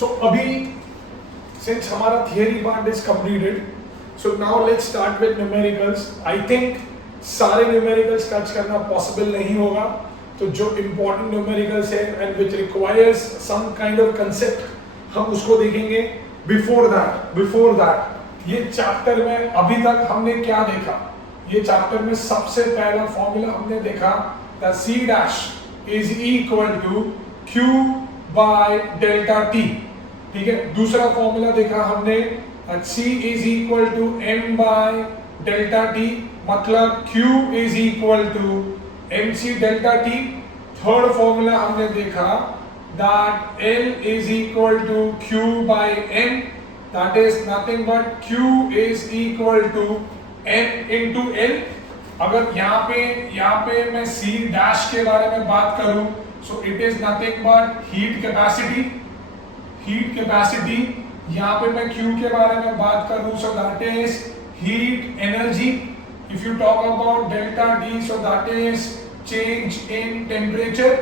सो अभी सिंस हमारा theory part is completed, so now let's start with numericals. I think सारे numericals touch करना possible नहीं होगा, तो जो इंपॉर्टेंट न्यूमेरिकल्स है and which requires some kind of concept हम उसको देखेंगे। बिफोर दैट ये चैप्टर में अभी तक हमने क्या देखा? ये चैप्टर में सबसे पहला फॉर्मूला हमने देखा that C dash is equal to Q by delta T। ठीक है, दूसरा फॉर्मूला देखा हमने C is equal to M by delta T, मतलब Q is equal to MC delta T। Third formula हमने देखा that L is equal to Q by M, that is nothing but Q is equal to M into L। अगर यहाँ पे मैं C dash के बारे में बात करूं, so it is nothing but heat capacity। यहाँ पे मैं Q के बारे में बात करूं, so that is heat energy। If you talk about delta T, so that is change in temperature।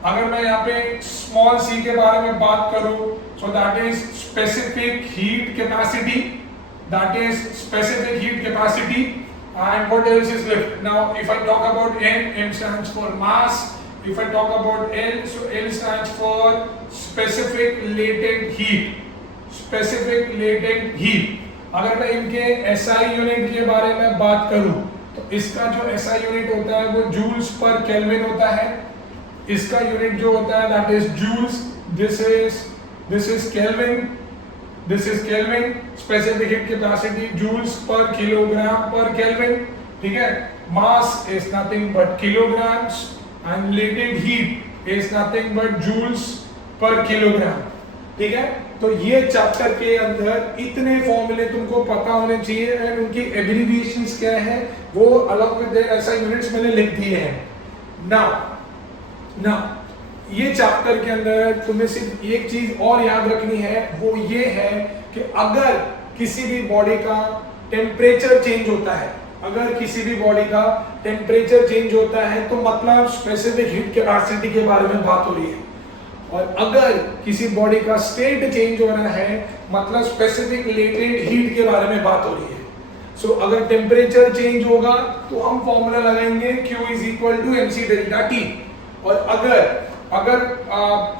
अगर मैं यहाँ पे स्मॉल c के बारे में बात करूं, so that is specific heat capacity, and what else is left? Now if I talk about M stands for mass। If I talk about L, so L stands for specific latent heat। अगर मैं इनके SI unit के बारे में बात करूं, तो इसका जो SI यूनिट होता है वो जूल्स पर केल्विन होता है। इसका यूनिट जो होता है that is joules. This is kelvin. Specific heat capacity joules per kilogram per kelvin. ठीक है, mass is nothing but kilograms and latent heat is nothing but joules per kilogram. ठीक है, तो ये चैप्टर के अंदर इतने फॉर्मूले तुमको पता होने चाहिए एंड उनकी एब्रिविएशंस क्या है वो अलग विद ऐसा यूनिट्स मैंने लिख दिए हैं। नाउ ये चैप्टर के अंदर तुम्हें सिर्फ एक चीज और याद रखनी है, वो ये है कि अगर किसी भी बॉडी का टेम्परेचर चेंज होता है तो मतलब स्पेसिफिक हीट कैपेसिटी के बारे में बात हो रही है, और अगर किसी बॉडी का स्टेट चेंज हो रहा है मतलब स्पेसिफिक लेटेंट हीट के बारे में बात हो रही है। सो अगर टेम्परेचर चेंज होगा तो हम फॉर्मूला लगाएंगे Q is equal to MC delta T, और अगर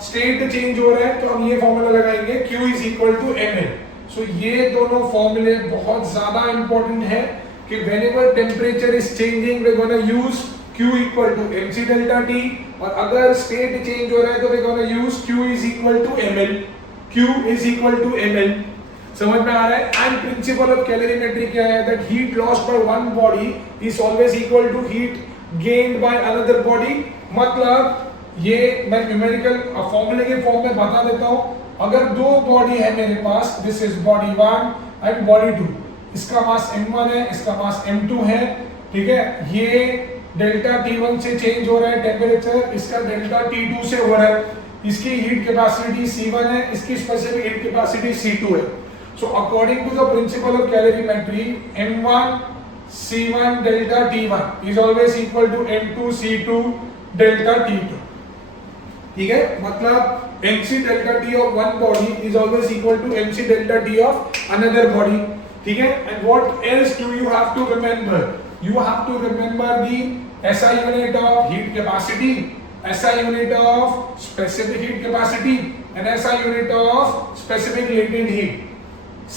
स्टेट चेंज हो रहा है तो हम ये फॉर्मूला लगाएंगे Q is equal to ML। So ये दोनों फॉर्मूले बहुत ज्यादा इंपॉर्टेंट है कि whenever temperature is changing we gonna use Q equal to MC delta T, और अगर स्टेट चेंज हो रहा है तो we gonna use Q is equal to ML। समझ में आ रहा है? एंड प्रिंसिपल ऑफ कैलोरीमेट्री क्या है? That heat lost by one body is always equal to heat gained by another body. मतलब ये मैं न्यूमेरिकल फॉर्मूले के फॉर्म में बता देता हूं। अगर दो बॉडी है मेरे पास, this is body 1 and body 2, इसका मास m1 है, इसका मास m2 है। ठीक है, ये डेल्टा T1 से चेंज हो रहा है टेम्परेचर, इसका डेल्टा T2 से हो रहा है। इसकी हीट कैपेसिटी C1 है, इसकी स्पेसिफिक हीट कैपेसिटी C2 है। So according to the principle of calorimetry M1 C1 delta T1 is always equal to M2 C2 delta T2। ठीक है, मतलब MC delta T of one body is always equal to MC delta T of another body. ठीक है, and what else do you have to remember? You have to remember the SI unit of heat capacity, SI unit of specific heat capacity, and SI unit of specific latent heat।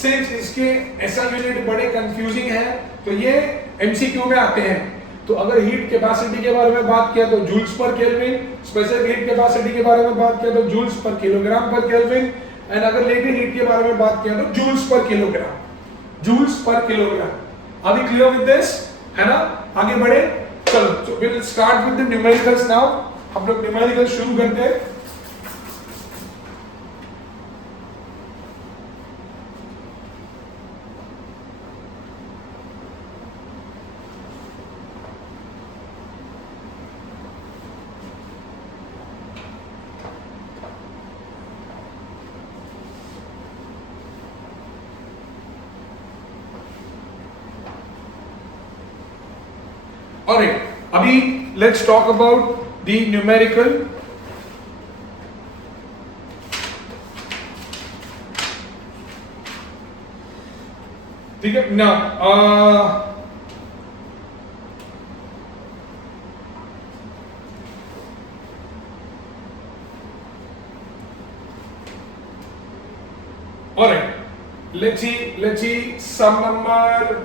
Since इसके SI unit बड़े confusing हैं, तो ये MCQ में आते हैं। तो अगर हीट कैपेसिटी के बारे में बात किया तो joules per kelvin, specific heat capacity के बारे में बात किया तो joules per kilogram per kelvin, and अगर लेटेंट हीट के बारे में बात किया तो जूल्स पर किलोग्राम। अभी क्लियर विद दिस है ना? आगे बढ़े, चलो। So we will start with the numericals now. हम लोग न्यूमेरिकल्स शुरू करते हैं। Alright, अभी let's talk about the numerical ठीक है ना। Alright, let's see sum number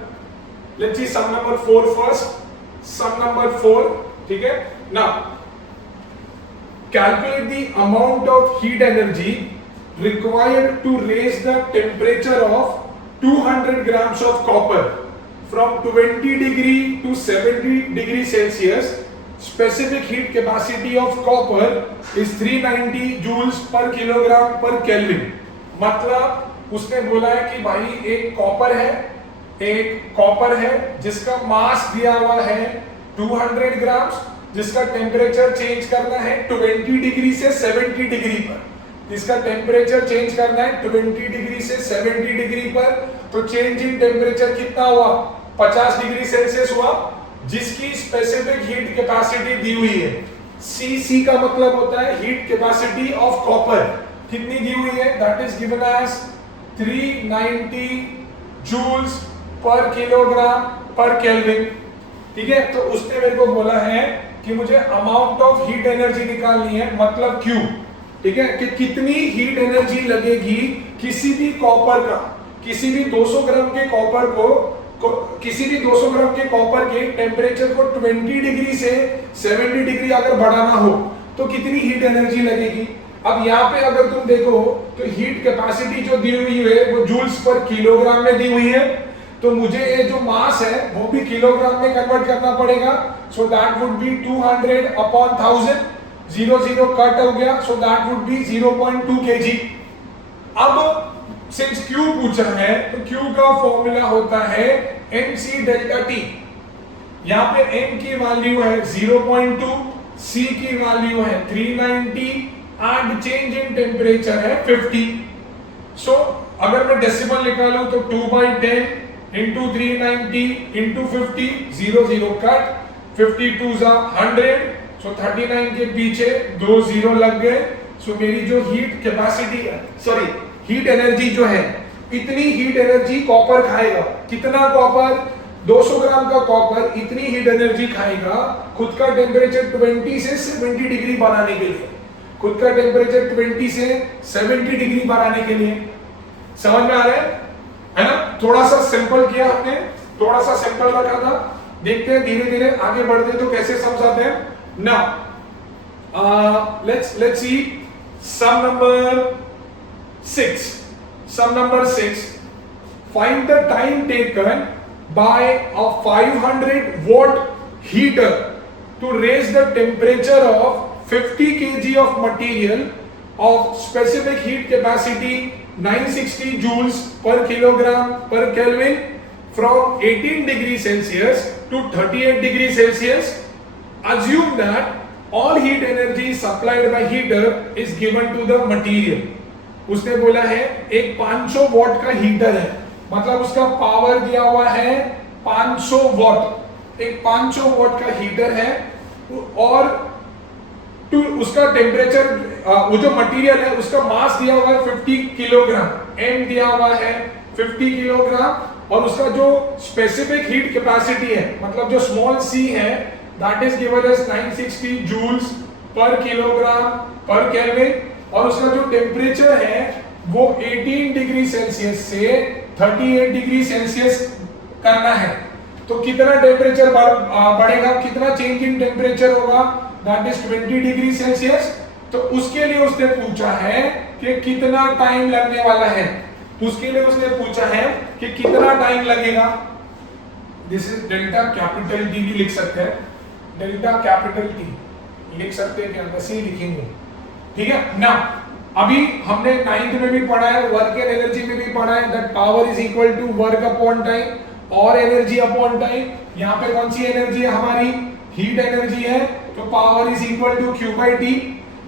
4 first. Sum number 4, ठीक है now. Calculate the amount of heat energy required to raise the temperature of 200 grams of copper from 20 degree to 70 degree Celsius. Specific heat capacity of copper is 390 joules per kilogram per Kelvin. मतलब उसने बोला है कि भाई एक copper है जिसका मास दिया हुआ है 200 ग्राम्स, जिसका टेम्परेचर चेंज करना है 20 डिग्री से 70 डिग्री पर, जिसका टेम्परेचर चेंज करना है 20 डिग्री से 70 डिग्री पर। तो चेंज इन टेम्परेचर कितना हुआ? 50 डिग्री सेल्सियस हुआ, जिसकी स्पेसिफिक हीट कैपेसिटी दी हुई है। सी का मतलब होता है हीट कैपेसिटी ऑफ कॉपर, कितनी दी हुई है? That is given as 390 joules per kilogram per kelvin. ठीक है, तो उसने मेरे को बोला है कि मुझे अमाउंट ऑफ हीट एनर्जी निकालनी है, मतलब क्यू। ठीक है, कि कितनी हीट एनर्जी लगेगी किसी भी कॉपर का, किसी भी 200 ग्राम के कॉपर को किसी भी 200 ग्राम के कॉपर के टेम्परेचर को 20 डिग्री से 70 डिग्री अगर बढ़ाना हो तो कितनी हीट एनर्जी लगेगी। अब यहाँ पे अगर तुम देखो तो हीट कैपेसिटी जो दी हुई है वो जूल्स पर किलोग्राम में दी हुई है, तो मुझे ये जो मास है वो भी किलोग्राम में कन्वर्ट करना पड़ेगा। So that would B 200 upon 1000, 0 cut हो गया, so that would B 0.2 kg। अब सिंस Q पूछा है तो Q का फॉर्मूला होता है mc डेल्टा T। यहाँ पे m की वैल्यू है 0.2, c की वैल्यू है 390 एंड चेंज इन टेम्परेचर है 50। सो अगर मैं डेसिमल निकालूं तो 2/10 इंटू 390 इंटू 50, 0 कट, 52 जा 100, सो 39 के पीछे 2 0 लग गए। सो मेरी जो heat capacity sorry heat energy जो है, इतनी हीट एनर्जी कॉपर खाएगा। कितना कॉपर? 200 ग्राम का कॉपर इतनी हीट एनर्जी खाएगा खुद का टेम्परेचर 20 से 70 डिग्री बनाने के लिए, खुद का टेम्परेचर 20 से 70 डिग्री बनाने के लिए। समझ में आ रहा है ना? थोड़ा सा सिंपल किया हमने, थोड़ा सा सिंपल रखा था। देखते हैं धीरे धीरे आगे बढ़ते तो कैसे समझाते हैं। Now let's see sum number 6. Sum number 6. Find the time taken by a 500 watt heater to raise the temperature of 50 kg of material of specific heat capacity 960 joules per kilogram per Kelvin from 18 degree Celsius to 38 degree Celsius. Assume that all heat energy supplied by heater is given to the material. उसने बोला है एक 500 what का heater है, मतलब उसका power दिया हुआ है 500 वॉट। एक 500 वॉट का हीटर है और उसका टेम्परेचर, वो जो मटेरियल है उसका मास दिया हुआ है 50 किलोग्राम, m दिया हुआ है 50 किलोग्राम, और उसका जो स्पेसिफिक हीट कैपेसिटी है, मतलब जो स्मॉल c है, that is given as 960 joules per kilogram per kelvin, और उसका जो टेम्परेचर है वो 18 डिग्री सेल्सियस से 38 डिग्री सेल्सियस करना है। तो कितना टेम्परेचर बढ़ेगा, कितना चेंज इन टेम्परेचर होगा? That is 20 degree Celsius. तो उसके लिए उसने पूछा है कि कितना टाइम लगने वाला है, उसके लिए उसने पूछा है कि कितना टाइम लगेगा। This is delta capital T भी लिख सकते हैं, डेल्टा कैपिटल टी लिख सकते हैं, क्या वैसे ही लिखेंगे। ठीक है ना? अभी हमने 9th में भी पढ़ा है, वर्क एंड एनर्जी में भी पढ़ा है, that power is equal to work upon time और एनर्जी अपॉन टाइम। यहाँ पे कौन सी एनर्जी है हमारी? हीट एनर्जी है, तो power is equal to Q by T.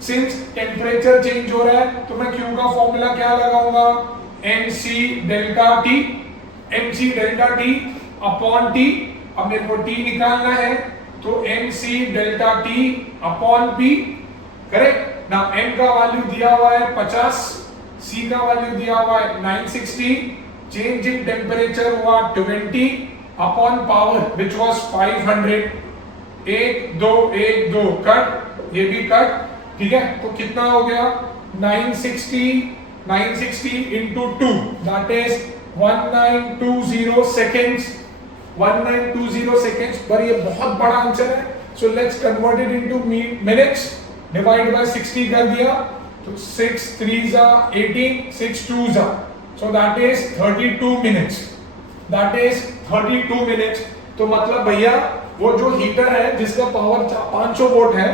Since temperature change हो रहा है तो मैं Q का फॉर्मूला क्या लगाऊंगा? mc delta T, mc delta T upon T. अब मेरे को T निकालना है तो mc delta T upon P, correct ना? m का वैल्यू दिया हुआ है 50, c का वैल्यू दिया हुआ है 960, चेंज इन टेम्परेचर हुआ 20 upon power which was 500, 1 2 1 2 cut, ये भी कट, ठीक है। तो कितना हो गया 960 into 2 that is 1920 seconds, 1920 seconds। पर ये बहुत बड़ा आंसर है, so let's convert it into minutes, divide by 60 कर दिया, तो 6 3s are 18, 6 2s are, so that is 32 minutes, that is 32 minutes। तो मतलब भैया वो जो हीटर है जिसका पावर 500 वोल्ट है,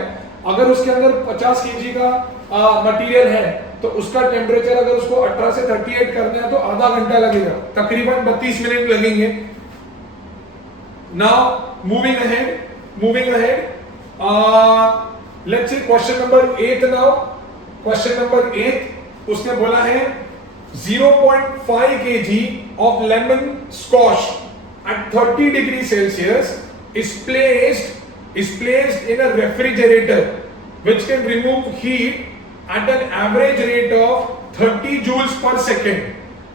अगर उसके अंदर 50 केजी का मटेरियल है तो उसका टेम्परेचर अगर उसको 18 से 38 करना है तो आधा घंटा लगेगा, तकरीबन 32 मिनट लगेंगे। Now moving ahead, let's see question number 8 now. Question number 8 उसने बोला है 0.5 kg of lemon squash at 30 degree Celsius is placed in a refrigerator which can remove heat at an average rate of 30 joules per second।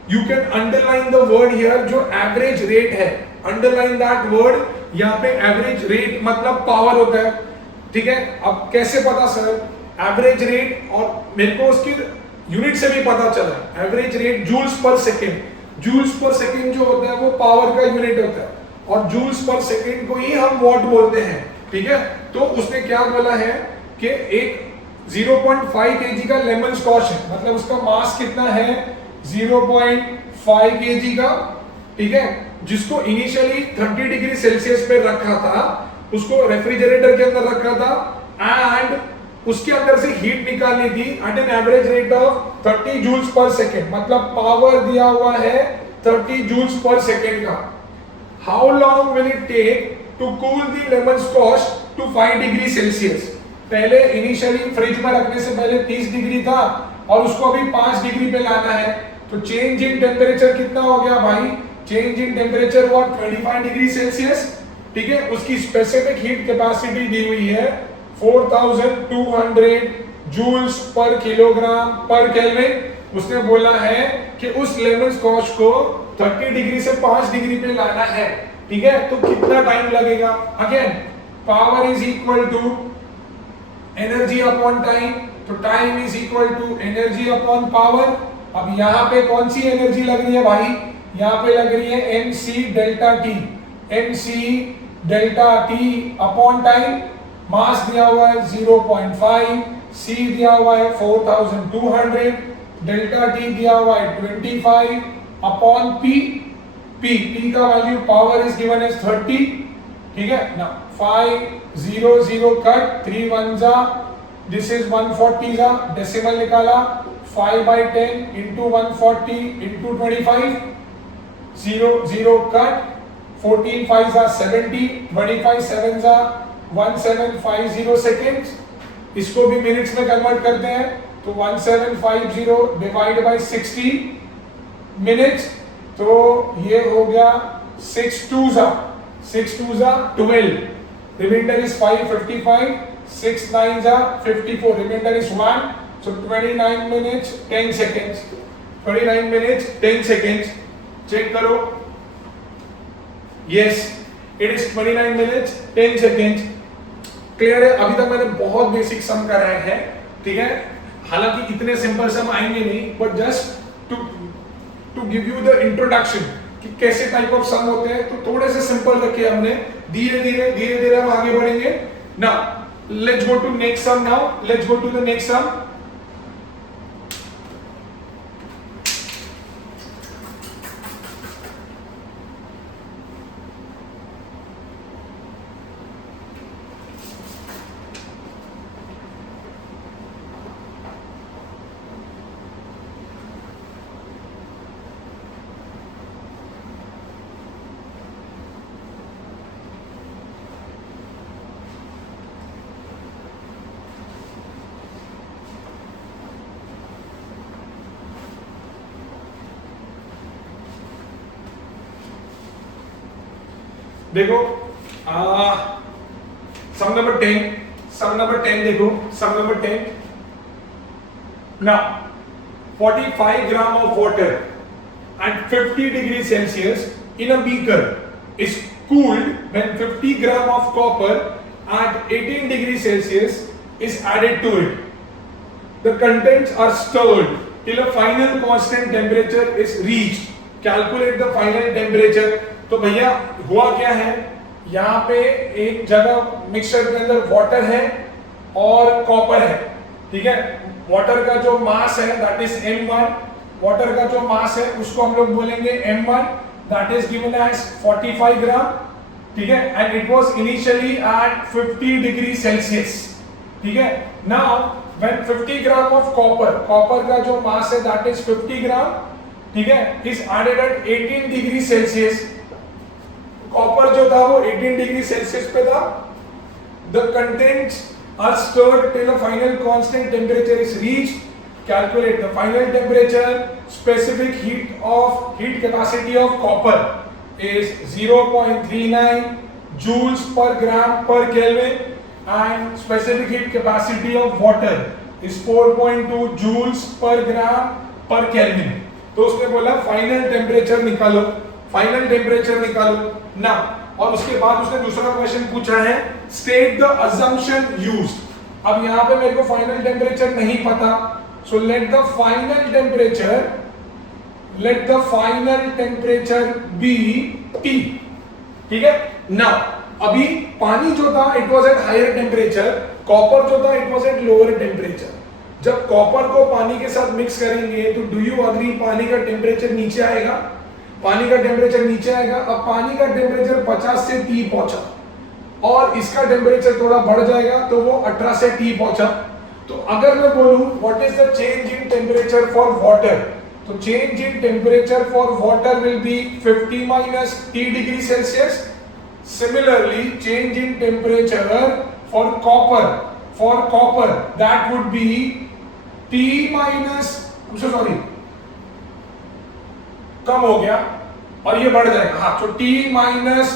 You can underline the word here जो average rate है, underline that word। यहाँ पे average rate मतलब power होता है, ठीक है। अब कैसे पता सर एवरेज रेट, और मेरे को उसकी यूनिट से भी पता चला average rate joules per second. Joules per second जो होता है वो पावर का यूनिट होता है, और जूल्स पर सेकेंड को ही हम वॉट बोलते हैं, ठीक है। तो उसने क्या बोला है कि एक 0.5 kg का लेमन स्क्वॉश है, मतलब उसका मास कितना है 0.5 kg का, ठीक है, जिसको इनिशियली 30 डिग्री सेल्सियस पे रखा था, उसको रेफ्रिजरेटर के अंदर रखा था, एंड उसके अंदर से हीट निकालनी थी at an average rate of 30 joules per second, मतलब पावर दिया हुआ है 30 जूल्स पर सेकेंड का। How long will it take to cool the lemon squash to 5 degree Celsius. पहले इनिशियली फ्रिज में रखने से पहले 30 डिग्री था और उसको अभी 5 डिग्री पे लाना है, तो चेंज इन टेम्परेचर कितना हो गया भाई, चेंज इन टेम्परेचर हुआ 25 डिग्री सेल्सियस, ठीक है। उसकी स्पेसिफिक हीट कैपेसिटी दी हुई है 4200 joules per kilogram per kelvin. उसने बोला है कि उस लेमन स्क्वॉश को 30 डिग्री से 5 डिग्री पे लाना है, ठीक है। तो कितना टाइम लगेगा, again power is equal to energy upon time, तो time is equal to energy upon power. अब यहाँ पे कौन सी एनर्जी लग रही है भाई, यहाँ पे लग रही है mc delta T upon time. Mass दिया हुआ है 0.5, c दिया हुआ है 4200, डेल्टा टी दिया हुआ है 25 अपॉन p का value power is given as 30, ठीक है ना। 5 0 0 कट, 3 1 जा, दिस इज 140 जा, डेसिमल निकाला 5/10 into 140 into 25, 0 0 कट, 14 5 जा 70, 25 7 जा 1750 सेकेंड्स। इसको भी मिनट्स में कन्वर्ट करते हैं, तो 1750 डिवाइड बाय 60 मिनट्स, तो ये हो गया 6 2s are 12, reminder is 555, 6 9s are 54, reminder is 1, so 29 minutes 10 seconds, 29 minutes 10 seconds। Check करो, yes it is 29 minutes 10 seconds। Clear है, अभी तक मैंने बहुत बेसिक सम कराए हैं, ठीक है। हालांकि इतने सिंपल सम आएंगे नहीं, but just to give you the introduction कि कैसे टाइप ऑफ सम होते हैं, तो थोड़े से सिंपल रखे हमने, धीरे धीरे हम आगे बढ़ेंगे। Now let's go to next sum, now let's go to the next sum. देखो सम नंबर 10 देखो, सम नंबर 10 ना 45 ग्राम of water at 50 degrees Celsius in a beaker is cooled when 50 gram of copper at 18 degrees Celsius is added to it. The contents are stirred till a final constant temperature is reached. Calculate the final temperature. तो भैया हुआ क्या है, यहाँ पे एक जगह mixture के अंदर वाटर है और कॉपर है, ठीक है। वाटर का जो मास है दैट इज m1, वाटर का जो मास है उसको हम लोग बोलेंगे m1, that is given as 45 gram, ठीक है। And it was initially at 50 degree Celsius, ठीक है। Now when 50 gram of copper, copper का जो मास है दैट इज 50 ग्राम, ठीक है, is added at 18 degree Celsius. Copper जो था वो 18 डिग्री सेल्सियस पे था। The contents are stirred till a final constant temperature is reached. Calculate the final temperature. Specific heat capacity of copper is 0.39 joules per gram per Kelvin, and specific heat capacity of water is 4.2 joules per gram per Kelvin. तो उसने बोला final temperature निकालो, final temperature निकालो ना। और उसके बाद उसने दूसरा क्वेश्चन पूछा है, स्टेट द अजम्पशन यूज्ड। अब यहाँ पे मेरे को फाइनल टेम्परेचर नहीं पता, so let the final temperature be T, ठीक है। नाउ अभी पानी जो था it was at higher temperature, copper जो था it was at lower temperature. जब कॉपर को पानी के साथ मिक्स करेंगे तो डू यू अग्री पानी का टेम्परेचर नीचे आएगा, पानी का टेम्परेचर नीचे आएगा। अब पानी का टेम्परेचर 50 से 30 पहुंचा और इसका टेम्परेचर थोड़ा बढ़ जाएगा तो वो 18 से 30 पहुंचा। तो अगर मैं बोलूं what is the change in temperature for water, तो change in temperature for water will be 50 minus T degree Celsius. Similarly change in temperature for copper that would be T minus, sorry कम हो गया और ये बढ़ जाएगा, हाँ। तो T माइनस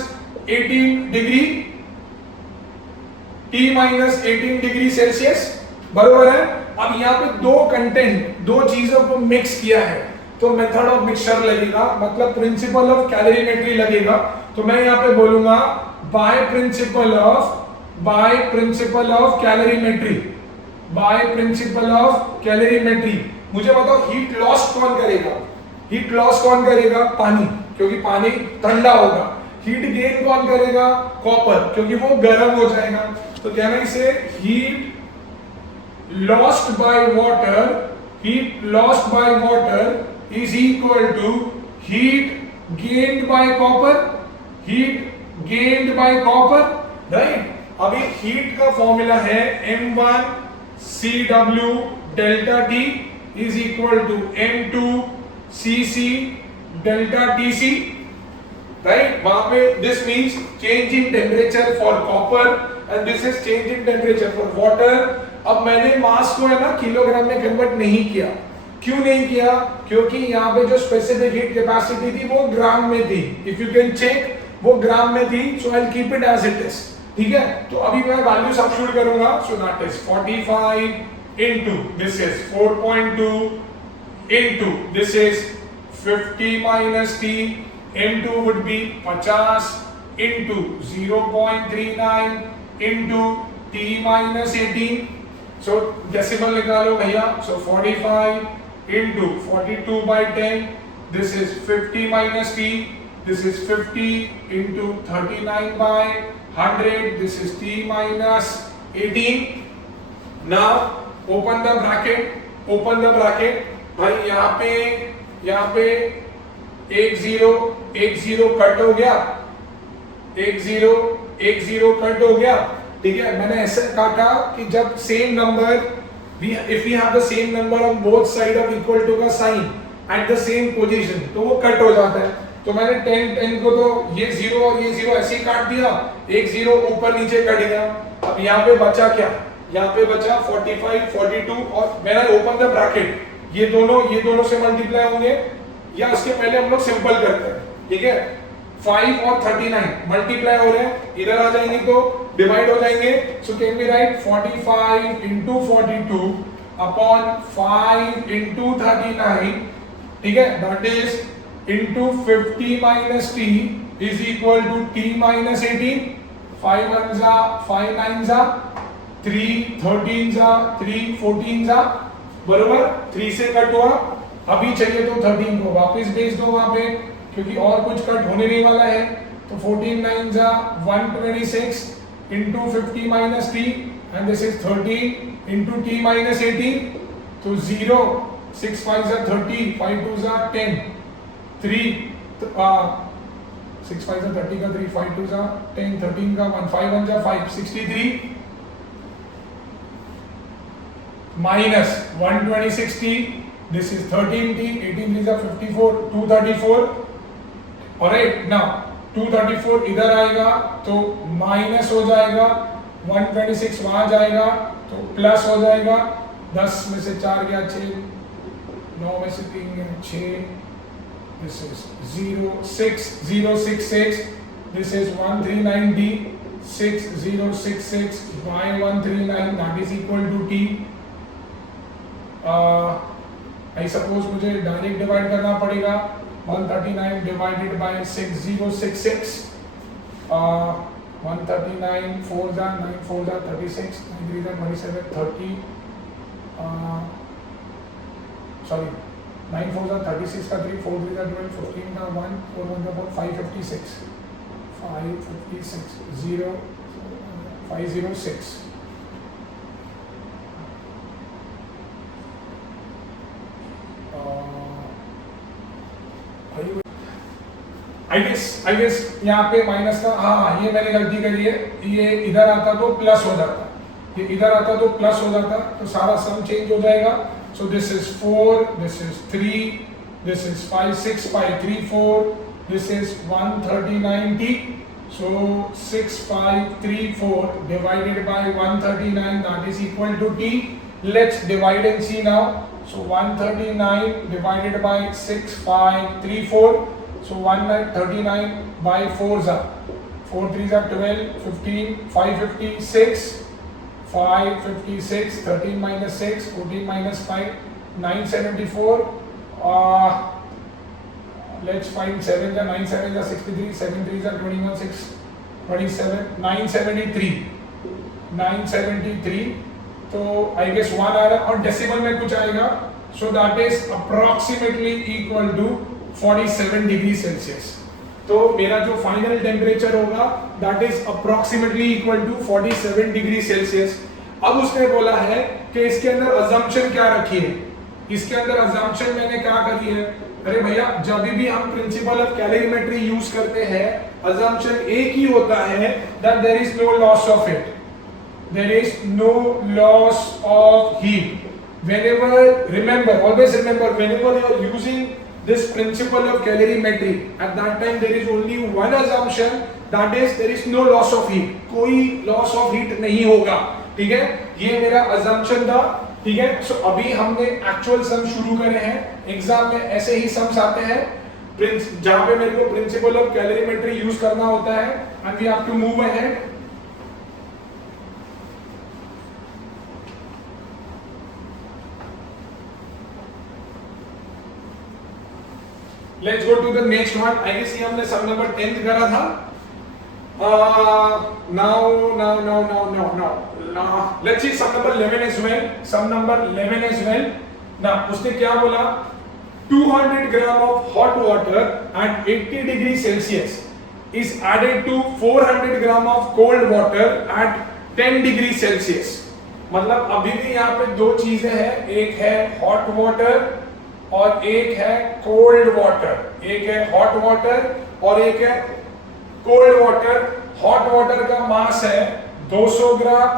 18 डिग्री सेल्सियस, बरोबर है। अब यहाँ पे दो कंटेंट, दो चीजों को मिक्स किया है तो मेथड ऑफ मिक्सचर लगेगा, मतलब प्रिंसिपल ऑफ कैलोरीमेट्री लगेगा। तो मैं यहाँ पे बोलूंगा बाय प्रिंसिपल ऑफ कैलोरीमेट्री। मुझे बताओ हीट लॉस कौन करेगा, हीट लॉस कौन करेगा, पानी, क्योंकि पानी ठंडा होगा। हीट गेन कौन करेगा, कॉपर, क्योंकि वो गर्म हो जाएगा। तो कहना इसे heat lost by water is equal to heat gained by copper, right. अभी हीट का फॉर्मूला है m1 CW delta T is equal to m2 CC delta TC, right? वहां पे this means change in temperature for copper and this is change in temperature for water. अब मैंने मास को है ना किलोग्राम में कन्वर्ट नहीं किया। क्यों नहीं किया? क्योंकि यहाँ पे जो स्पेसिफिक हीट कैपेसिटी थी वो ग्राम में थी। If you can check, वो ग्राम में थी, so I'll keep it as it is, ठीक है। तो अभी मैं वैल्यू सब्स्टिट्यूट करूंगा, so that is 45 into this is 4.2 into this is 50 minus T, m2 would be 50 into 0.39 into T minus 18. So decimal निकालो भैया, so 45 into 42 by 10, this is 50 minus T, this is 50 into 39 by 100, this is T minus 18. Now open the bracket, भाई यहाँ पे एक zero cut हो गया, एक zero cut हो गया, ठीक है। मैंने ऐसे काटा कि जब same number if we have the same number on both side of equal to का sign at the same position तो वो कट हो जाता है। तो मैंने 10 को तो ये जीरो और ये जीरो ऐसे ही काट दिया, एक जीरो ऊपर नीचे कट गया। अब यहाँ पे बचा क्या, यहाँ पे बचा 45 42 और मैंने ओपन द ब्रैकेट, ये दोनों से मल्टीप्लाई होंगे या उसके पहले हम लोग सिंपल करते हैं, ठीक है। 5 और 39 मल्टीप्लाई हो रहे हैं, इधर आ जाएंगे तो डिवाइड हो जाएंगे। So can be right 45 into 42 upon 5 into 39, ठीक है, that is into 50 minus t is equal to t minus 18. 5 ones are 5 nines are 3 13s are 3 14s are बरोबर 3 से कट हुआ. अभी चाहिए तो 13 को वापस भेज दो वहां पे क्योंकि और कुछ कट होने नहीं वाला है. तो 14 nines are 126 into 50 minus t and this is 13 into t minus 18. तो 0 6 5s are 30 5 2s are 10 3 6 5s are 30 का 3 5 2s are 10 13 का 1 5 1s are 5 63 minus 126t this is 13t 18 3s are 54 234. Alright now 234 इधर आएगा तो माइनस हो जाएगा 126 वहां जाएगा तो प्लस हो जाएगा. 10 में से 4 गया 6 9 में से 3 गया 6. This is 06066. This is 139d 6066 by 139 that is equal to t. I suppose मुझे डायरेक्ट डिवाइड करना पड़ेगा. 139 divided by 6066. 139 4s are 9 4s are 36 9 3s are 27 30. Sorry 9 4s are 36 का 3 4 3s are 12 15 का 1 4 1 का 4 556 0 506. I guess यहाँ पे माइनस का हाँ ये मैंने गलती करी है. ये इधर आता तो प्लस हो जाता, ये इधर आता तो प्लस हो जाता तो सारा सम चेंज हो जाएगा. So this is 4, this is 3, this is 5 6 5 3 4, this is 139t. So 6534 divided by 139 that is equal to t. Let's divide and see now. So 139 divided by 6534. So 139 by 4s are 4 3s are 12 15 556 556 13 minus 6 14 minus 5 974. Let's find 7s are 9 7s are 63 7 3s are 21 6 27 973. तो I guess 1 आ रहा और decimal में कुछ आएगा. So that is approximately equal to 47 degree Celsius. तो मेरा जो final temperature होगा that is approximately equal to 47 degree Celsius. अब उसने बोला है कि इसके अंदर अजम्पशन क्या रखी है. इसके अंदर अजम्पशन मैंने क्या करी है. अरे भैया जब भी हम प्रिंसिपल ऑफ कैलोरीमेट्री यूज करते हैं अजम्पशन एक ही होता है that there is no loss of heat. There is no loss of heat. whenever always remember whenever you are using this principle of calorimetry at that time there is only one assumption that is there is no loss of heat. कोई loss of heat नहीं होगा. ठीक है ये मेरा assumption था. ठीक है सो अभी हमने एक्चुअल सम शुरू करे हैं. एग्जाम में ऐसे ही सम्स आते हैं जहां पे मेरे को प्रिंसिपल ऑफ कैलोरीमेट्री यूज करना होता है and we have to move ahead. Let's go to the next one. I guess ये हमने sum number 10 करा था. Now. Let's see sum number 11 as well. Sum number 11 as well. Now उसने क्या बोला? 200 gram of hot water at 80 degree Celsius is added to 400 gram of cold water at 10 degree Celsius. मतलब अभी भी यहाँ पे दो चीजें हैं. एक है hot water और एक है कोल्ड वाटर. एक है हॉट वाटर और एक है कोल्ड वाटर. हॉट वाटर का मास है 200 ग्राम.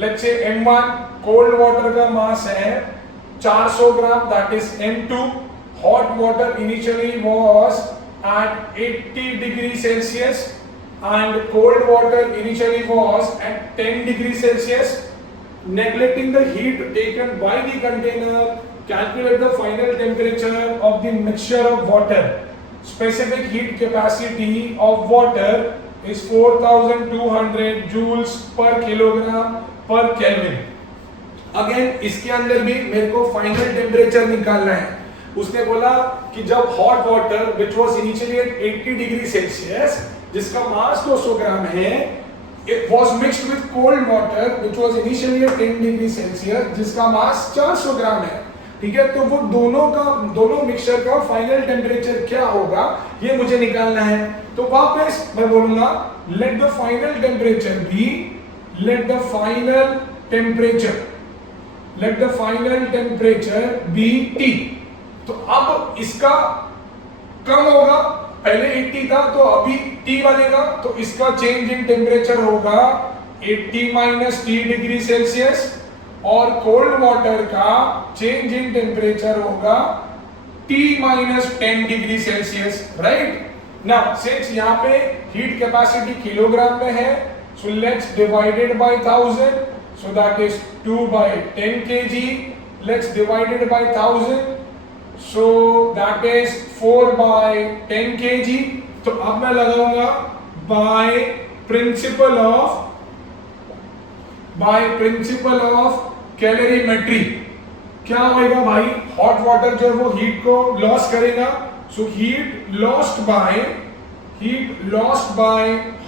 Let's say M1. Cold water का मास है 400 ग्राम that is M2. Hot water initially was at 80 degree Celsius and cold water initially was at 10 degree Celsius. Neglecting the heat taken by the container, calculate the final temperature of the mixture of water. Specific heat capacity of water is 4200 joules per kilogram per Kelvin. Again इसके अंदर भी मेरे को final temperature निकालना है. उसने बोला कि जब hot water which was initially eight 80 degree Celsius जिसका मास 200 ग्राम है, it was mixed with cold water which was initially at 10 degree Celsius जिसका मास 400 ग्राम है, ठीक है। तो वो दोनों मिक्सचर का फाइनल टेम्परेचर क्या होगा ये मुझे निकालना है। तो वापस मैं बोलूंगा let the final temperature be T। तो अब इसका कम होगा, पहले 80 था तो अभी T बनेगा, तो इसका चेंज इन टेम्परेचर होगा 80 माइनस T डिग्री सेल्सियस, और कोल्ड वाटर का चेंज इन टेम्परेचर होगा T minus 10 degree Celsius, right. Now since यहाँ पे हीट कैपेसिटी किलोग्राम में है, so let's divided by 1000, so that is 2 by 10 kg, let's divide it by 1000, so that is 4 by 10 kg। तो अब मैं लगाऊंगा by principle of calorimetry. क्या होएगा भाई, हॉट वाटर जो है वो हीट को लॉस करेगा, so heat lost by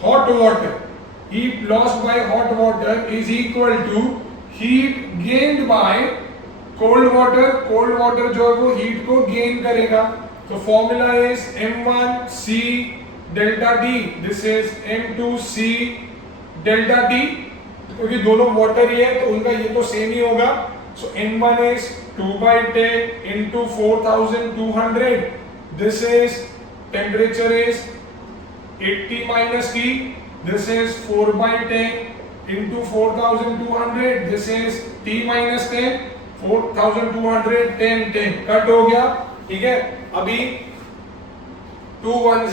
hot water is equal to heat gained by cold water जो है वो हीट को गेन करेगा। तो formula is m1c delta T, this is m2c delta T, क्योंकि दोनों वाटर ही है तो उनका ये तो सेम ही होगा। सो n1 is 2 by 10 into 4200, this is temperature is 80 minus T, this is 4 by 10 into 4200, this is T minus 10, 4200 10 cut हो गया, ठीक है। अभी 2 1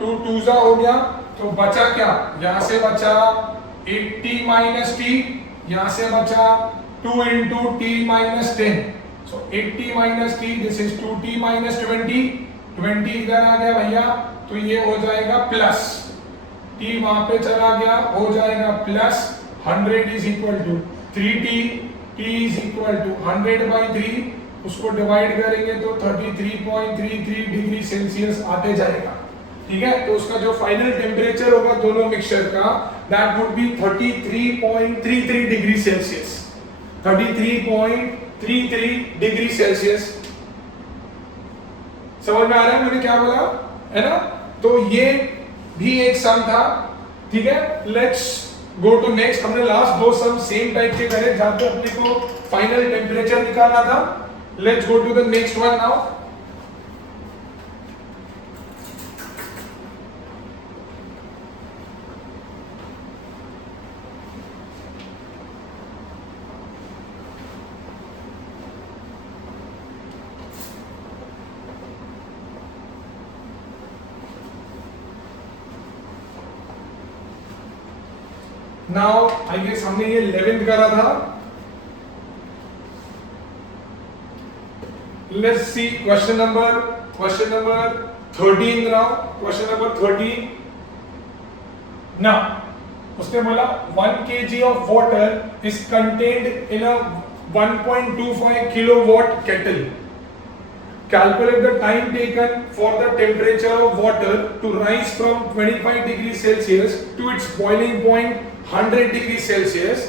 2 2 हो गया, तो बचा क्या, यहां से बचा 80 माइनस टी, यहां से बचा 2 into t minus 10, so 80 minus t, this is 2t minus 20 इधर आ गया भैया, तो ये हो जाएगा प्लस, t वहां पे चला गया, हो जाएगा plus 100 is equal to 3t, t is equal to 100 by 3, उसको डिवाइड करेंगे तो 33.33 डिग्री सेल्सियस आते जाएगा, ठीक है। तो उसका जो फाइनल टेम्परेचर होगा दोनों मिक्सचर का, that would B 33.33 degree Celsius, 33.33 degree Celsius. समझ में आ रहा है मैंने क्या बोला, है ना। तो ये भी एक सम था, ठीक है। Let's go to next. हमने लास्ट दो सम सेम टाइप के करे जहां पे अपने को फाइनल टेम्परेचर निकालना था। Let's go to the next one now. Now I guess हमने ये 11th करा था। Let's see question number 13 now. Question number 13 now उसने बोला 1 kg of water is contained in a 1.25 kilowatt kettle. Calculate the time taken for the temperature of water to rise from 25 degrees Celsius to its boiling point 100 degrees Celsius.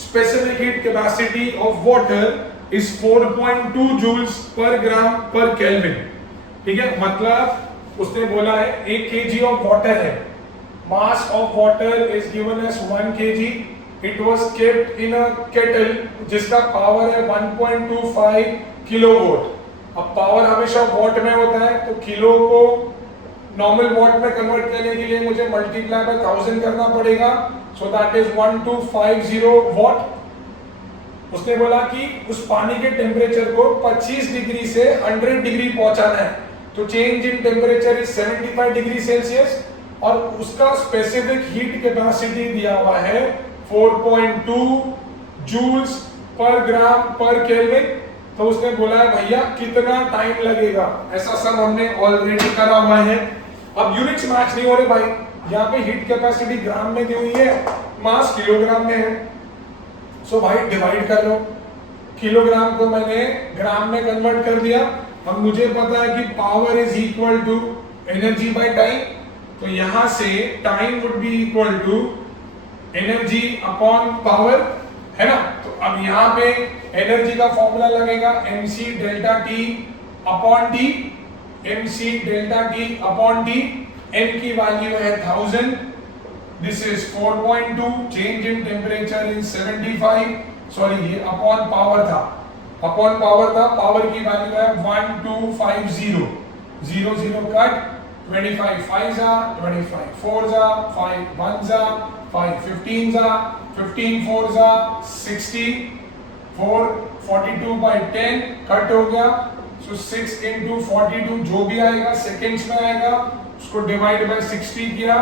Specific heat capacity of water is 4.2 joules per gram per Kelvin. ठीक है, मतलब उसने बोला है 1 kg of water है, mass of water is given as 1 kg. It was kept in a kettle जिसका power है 1.25 kilowatt. अब पावर हमेशा वॉट में होता है, तो किलो को नॉर्मल वॉट में कन्वर्ट करने के लिए मुझे मल्टीप्लाई बाय 1000 करना पड़ेगा, सो दैट इज 1250 वॉट। उसने बोला कि उस पानी के टेम्परेचर को 25 डिग्री से 100 डिग्री पहुंचाना है, तो change in temperature is 75 degree Celsius, और उसका स्पेसिफिक हीट कैपेसिटी दिया हुआ है 4.2 जूल्स पर ग्राम पर केल्विन। तो उसने बोला है भैया कितना टाइम लगेगा, ऐसा सब हमने ऑलरेडी करा हुआ है। अब यूनिट्स मैच नहीं हो रहे भाई, यहाँ पे हीट कैपेसिटी ग्राम में दी हुई है, मास किलोग्राम में है, सो भाई डिवाइड कर लो। किलोग्राम को मैंने ग्राम में कन्वर्ट कर दिया, अब मुझे पता है कि power is equal to energy by time, तो यहां से time would be equal to energy upon power, है ना। तो अब यहां पे एनर्जी का फॉर्मूला लगेगा mc delta T upon T, mc delta T upon T, m की वैल्यू है 1000, this is 4.2, change in temperature is 75, sorry ये अपॉन पावर था, अपॉन पावर था, पावर की वैल्यू है 1250, 0 0 कट, 25 5 जा 25 4 जा 5 1 जा 5 15 जा 15 4 जा 60, 4 42 by 10 कट हो गया, सो 6 into 42 जो भी आएगा सेकेंड्स में आएगा, उसको डिवाइड बाय 60 किया,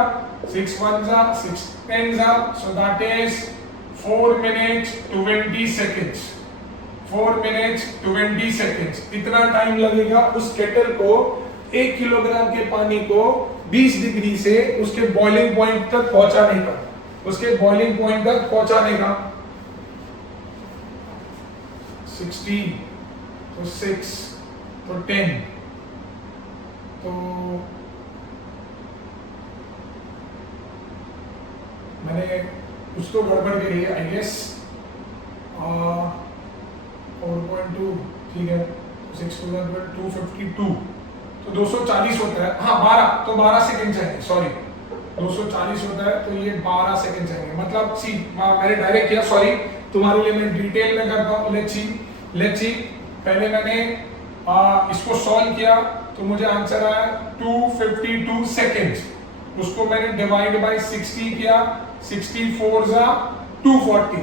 6 1 जा 6 10 जा, सो that is 4 minutes 20 seconds, 4 minutes 20 seconds। इतना टाइम लगेगा उस केटल को 1 किलोग्राम के पानी को 20 डिग्री से उसके बॉइलिंग पॉइंट तक पहुंचाने का, उसके बॉइलिंग पॉइंट तक पहुंचाने का। 60 तो 6 तो 10 तो मैंने कुछ तो गड़बड़ करी है आई गेस, 4.2 ठीक है, 6 252 तो 240 होता है, हाँ 12 तो 12 सेकंड चाहिए, सॉरी 240 होता है तो ये 12 सेकंड चाहिए, मतलब सी मैंने डायरेक्ट किया, सॉरी तुम्हारे लिए मैं डिटेल में करता हूँ। लेट्स सी पहले मैंने इसको सॉल्व किया तो मुझे आंसर आया 252 सेकंड्स, उसको मैंने डिवाइड बाय 60 किया, 64 जा 240,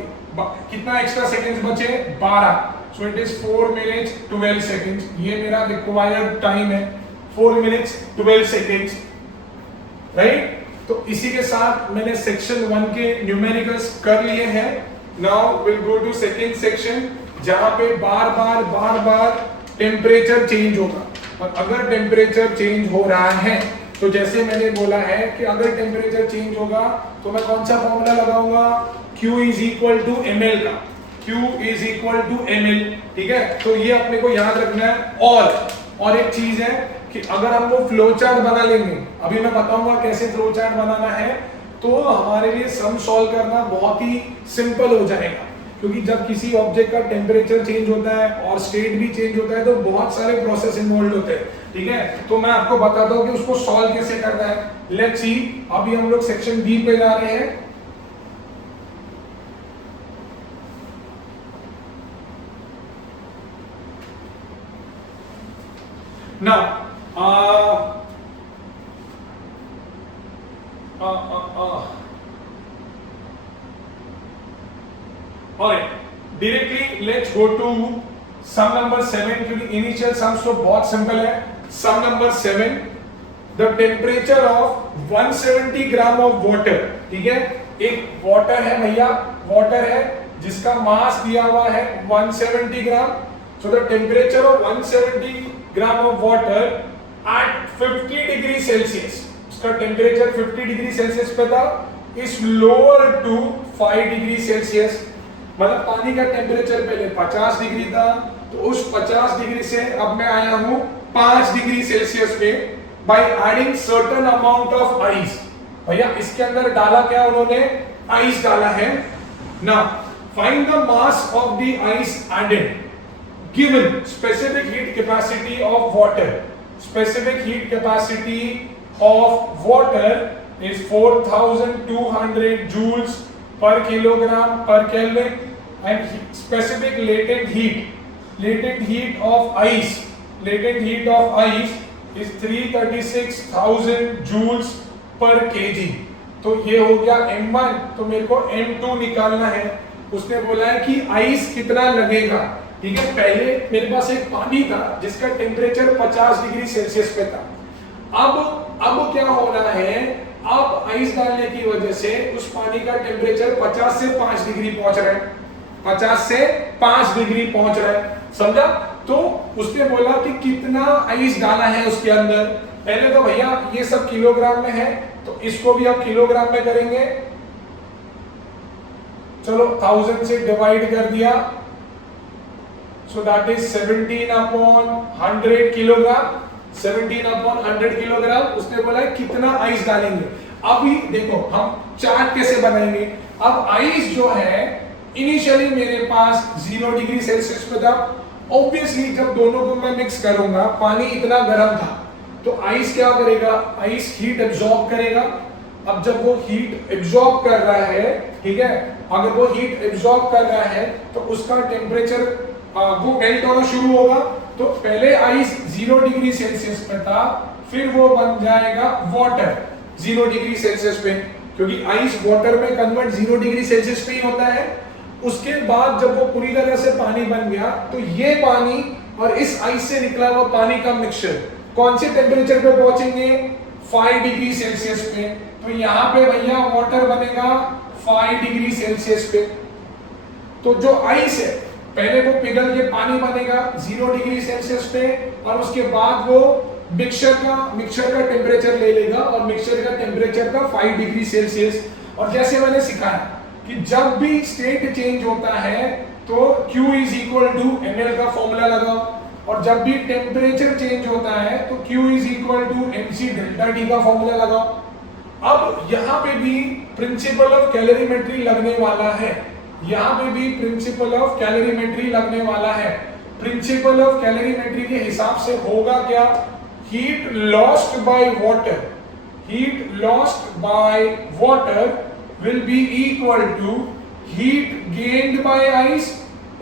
कितना एक्स्ट्रा सेकंड्स बचे 12, so it is 4 minutes 12 seconds, ये मेरा रिक्वायर्ड टाइम है 4 minutes 12 seconds, राइट। तो इसी के साथ मैंने सेक्शन 1 के न्यूमेरिकल्स कर लिए हैं। Now will go to second section जहां पे बार बार टेम्परेचर चेंज होगा, और अगर टेम्परेचर चेंज हो रहा है तो जैसे मैंने बोला है कि अगर टेम्परेचर चेंज होगा तो मैं कौन सा फॉर्मूला लगाऊंगा, Q is equal to ml का, Q is equal to ml, ठीक है। तो ये अपने को याद रखना है। और एक चीज है कि अगर हम वो फ्लो चार्ट बना लेंगे, अभी मैं बताऊंगा कैसे फ्लो चार्ट बनाना है, तो हमारे लिए सम सॉल्व करना बहुत ही सिंपल हो जाएगा, क्योंकि जब किसी ऑब्जेक्ट का टेम्परेचर चेंज होता है और स्टेट भी चेंज होता है तो बहुत सारे प्रोसेस इन्वॉल्व होते हैं, ठीक है। तो मैं आपको बताता हूँ कि उसको सॉल्व कैसे करना है। लेट्स सी, अभी हम लोग सेक्शन बी पे जा रहे हैं। Now, alright, directly let's go to sum number 7, क्योंकि इनिशियल सम्स तो बहुत सिंपल है। Sum number 7, the temperature of 170 gram of water, ठीक है। एक वाटर है भैया, वाटर है जिसका मास दिया हुआ है 170 gram, so the temperature of 170 gram of water at 50 degree Celsius, उसका टेम्परेचर 50 डिग्री सेल्सियस पे था, is lower to 5 degree Celsius. मतलब पानी का टेम्परेचर पहले 50 डिग्री था, तो उस 50 डिग्री से अब मैं आया हूं 5 डिग्री सेल्सियस पे, by adding certain amount of ice. भैया इसके अंदर डाला क्या उन्होंने, आइस डाला है। Now find the mass of the ice added given specific heat capacity of water. Specific heat capacity of water is 4200 joules per kilogram per Kelvin, and specific latent heat of ice is 336,000 joules per kg। तो ये हो गया M1, तो मेरे को M2 निकालना है। उसने बोला है कि आइस कितना लगेगा, ठीक है। पहले मेरे पास एक पानी था जिसका टेम्परेचर 50 डिग्री सेल्सियस पे था। अब क्या हो रहा है, अब आइस डालने की वजह से उस पानी का टेम्परेचर 50 से 5 डिग्री पहुंच रहा है, 50 से 5 डिग्री पहुंच रहा है, समझा। तो उसने बोला कि कितना आइस डाला है उसके अंदर। पहले तो भैया ये सब किलोग्राम में है, तो इसको भी आप किलोग्राम में करेंगे। चलो 1000 से डिवाइड कर दिया, सो that is 17 upon 100 kilogram. 17 upon 100 kilogram. उसने बोला है कितना आइस डालेंगे। अभी देखो हम चार्ट कैसे बनाएंगे। अब आइस जो है इनिशियली मेरे पास 0 डिग्री सेल्सियस पे था। ऑब्वियसली जब दोनों को मैं मिक्स करूंगा, पानी इतना गर्म था तो आइस क्या करेगा, आइस हीट एब्जॉर्ब करेगा। अब जब वो हीट एब्जॉर्ब कर रहा है, ठीक है, अगर वो हीट एब्जॉर्ब कर रहा है तो उसका टेम्परेचर वो मेल्ट होना शुरू होगा। तो पहले आइस 0 डिग्री सेल्सियस पे था, फिर वो बन जाएगा वाटर 0 डिग्री सेल्सियस पे, क्योंकि आइस वाटर में कन्वर्ट 0 डिग्री सेल्सियस पे ही होता है। उसके बाद जब वो पूरी तरह से पानी बन गया तो ये पानी और इस आइस से निकला हुआ पानी का मिक्सचर कौन से टेम्परेचर पे पहुंचेंगे, 5 डिग्री सेल्सियस पे। तो यहाँ पे भैया वाटर बनेगा 5 डिग्री सेल्सियस पे। तो जो आइस है पहले वो पिघल के पानी बनेगा 0 डिग्री सेल्सियस पे, और उसके बाद वो मिक्सचर का टेम्परेचर ले लेगा और मिक्सचर का टेम्परेचर का 5 डिग्री सेल्सियस। और जैसे मैंने सिखाया कि जब भी स्टेट चेंज होता है तो Q is equal to ml का फॉर्मूला लगाओ, और जब भी टेम्परेचर चेंज होता है तो Q is equal to mc delta T का फॉर्मूला लगाओ। अब यहाँ पे भी प्रिंसिपल ऑफ कैलोरीमेट्री लगने वाला है। यहाँ पे भी प्रिंसिपल ऑफ कैलोरीमेट्री लगने वाला है। प्रिंसिपल ऑफ कैलोरीमेट्री के हिसाब से होगा क्या, heat lost by water, heat lost by water will be equal to heat gained by ice.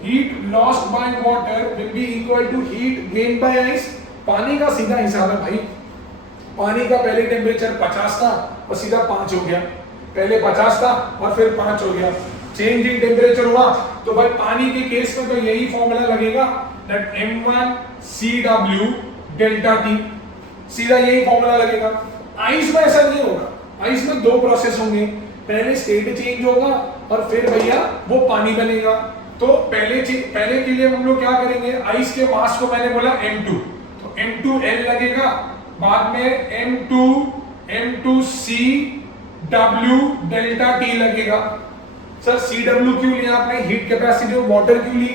Heat lost by water will be equal to heat gained by ice. पानी का सीधा हिसाब है भाई। पानी का पहले टेम्परेचर 50 था और सीधा 5 हो गया। पहले 50 था और फिर 5 हो गया। चेंज इन टेम्परेचर हुआ तो भाई पानी के केस में तो यही फॉर्मूला लगेगा, that m1 cw delta T, सीधा यही फॉर्मूला लगेगा। आइस में ऐसा नहीं होगा। आइस में दो प्रोसेस होंगे, पहले स्टेट चेंज होगा और फिर भैया वो पानी बनेगा। तो पहले के लिए हम लोग क्या करेंगे, आइस के मास को मैंने बोला m2, तो m2l लगेगा, बाद में m2c w डेल्टा T लगेगा। सर Cw क्यों लिया आपने, हीट कैपेसिटी ऑफ वाटर क्यों ली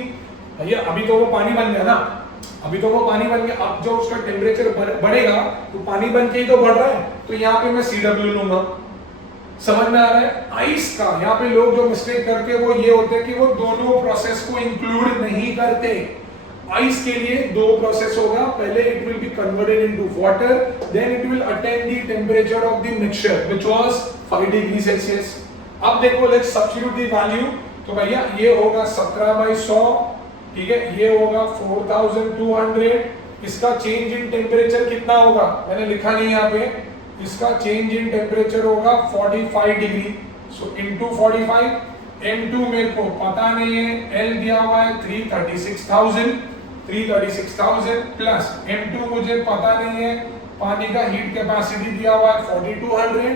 भैया, अभी तो वो पानी बन गया ना, अभी तो वो पानी बन गया। अब जो उसका टेम्परेचर बढ़ेगा तो पानी बन के ही तो बढ़ रहा है, तो यहाँ पे मैं Cw लूंगा। समझ में आ रहा है। आइस का यहाँ पे लोग जो मिस्टेक करके वो ये होते हैं कि वो दोनों प्रोसेस को इंक्लूड नहीं करते। आइस के लिए दो प्रोसेस होगा, पहले it will be converted into water, then it will attain the temperature of the mixture which was 5 degree Celsius. अब देखो लेट्स सब्स्टिट्यूट द वैल्यू। तो भैया ये होगा 17/100, ठीक है, ये होगा 4200। इसका चेंज इन टेम्परेचर कितना होगा मैंने लिखा नहीं यहाँ पे, इसका चेंज इन टेम्परेचर होगा 45 डिग्री। सो इनटू 45, m2 मेरे को पता नहीं है, l दिया हुआ है 336,000 प्लस m2 मुझे पता नहीं है, पानी का हीट कैपेसिटी दिया हुआ है 4200,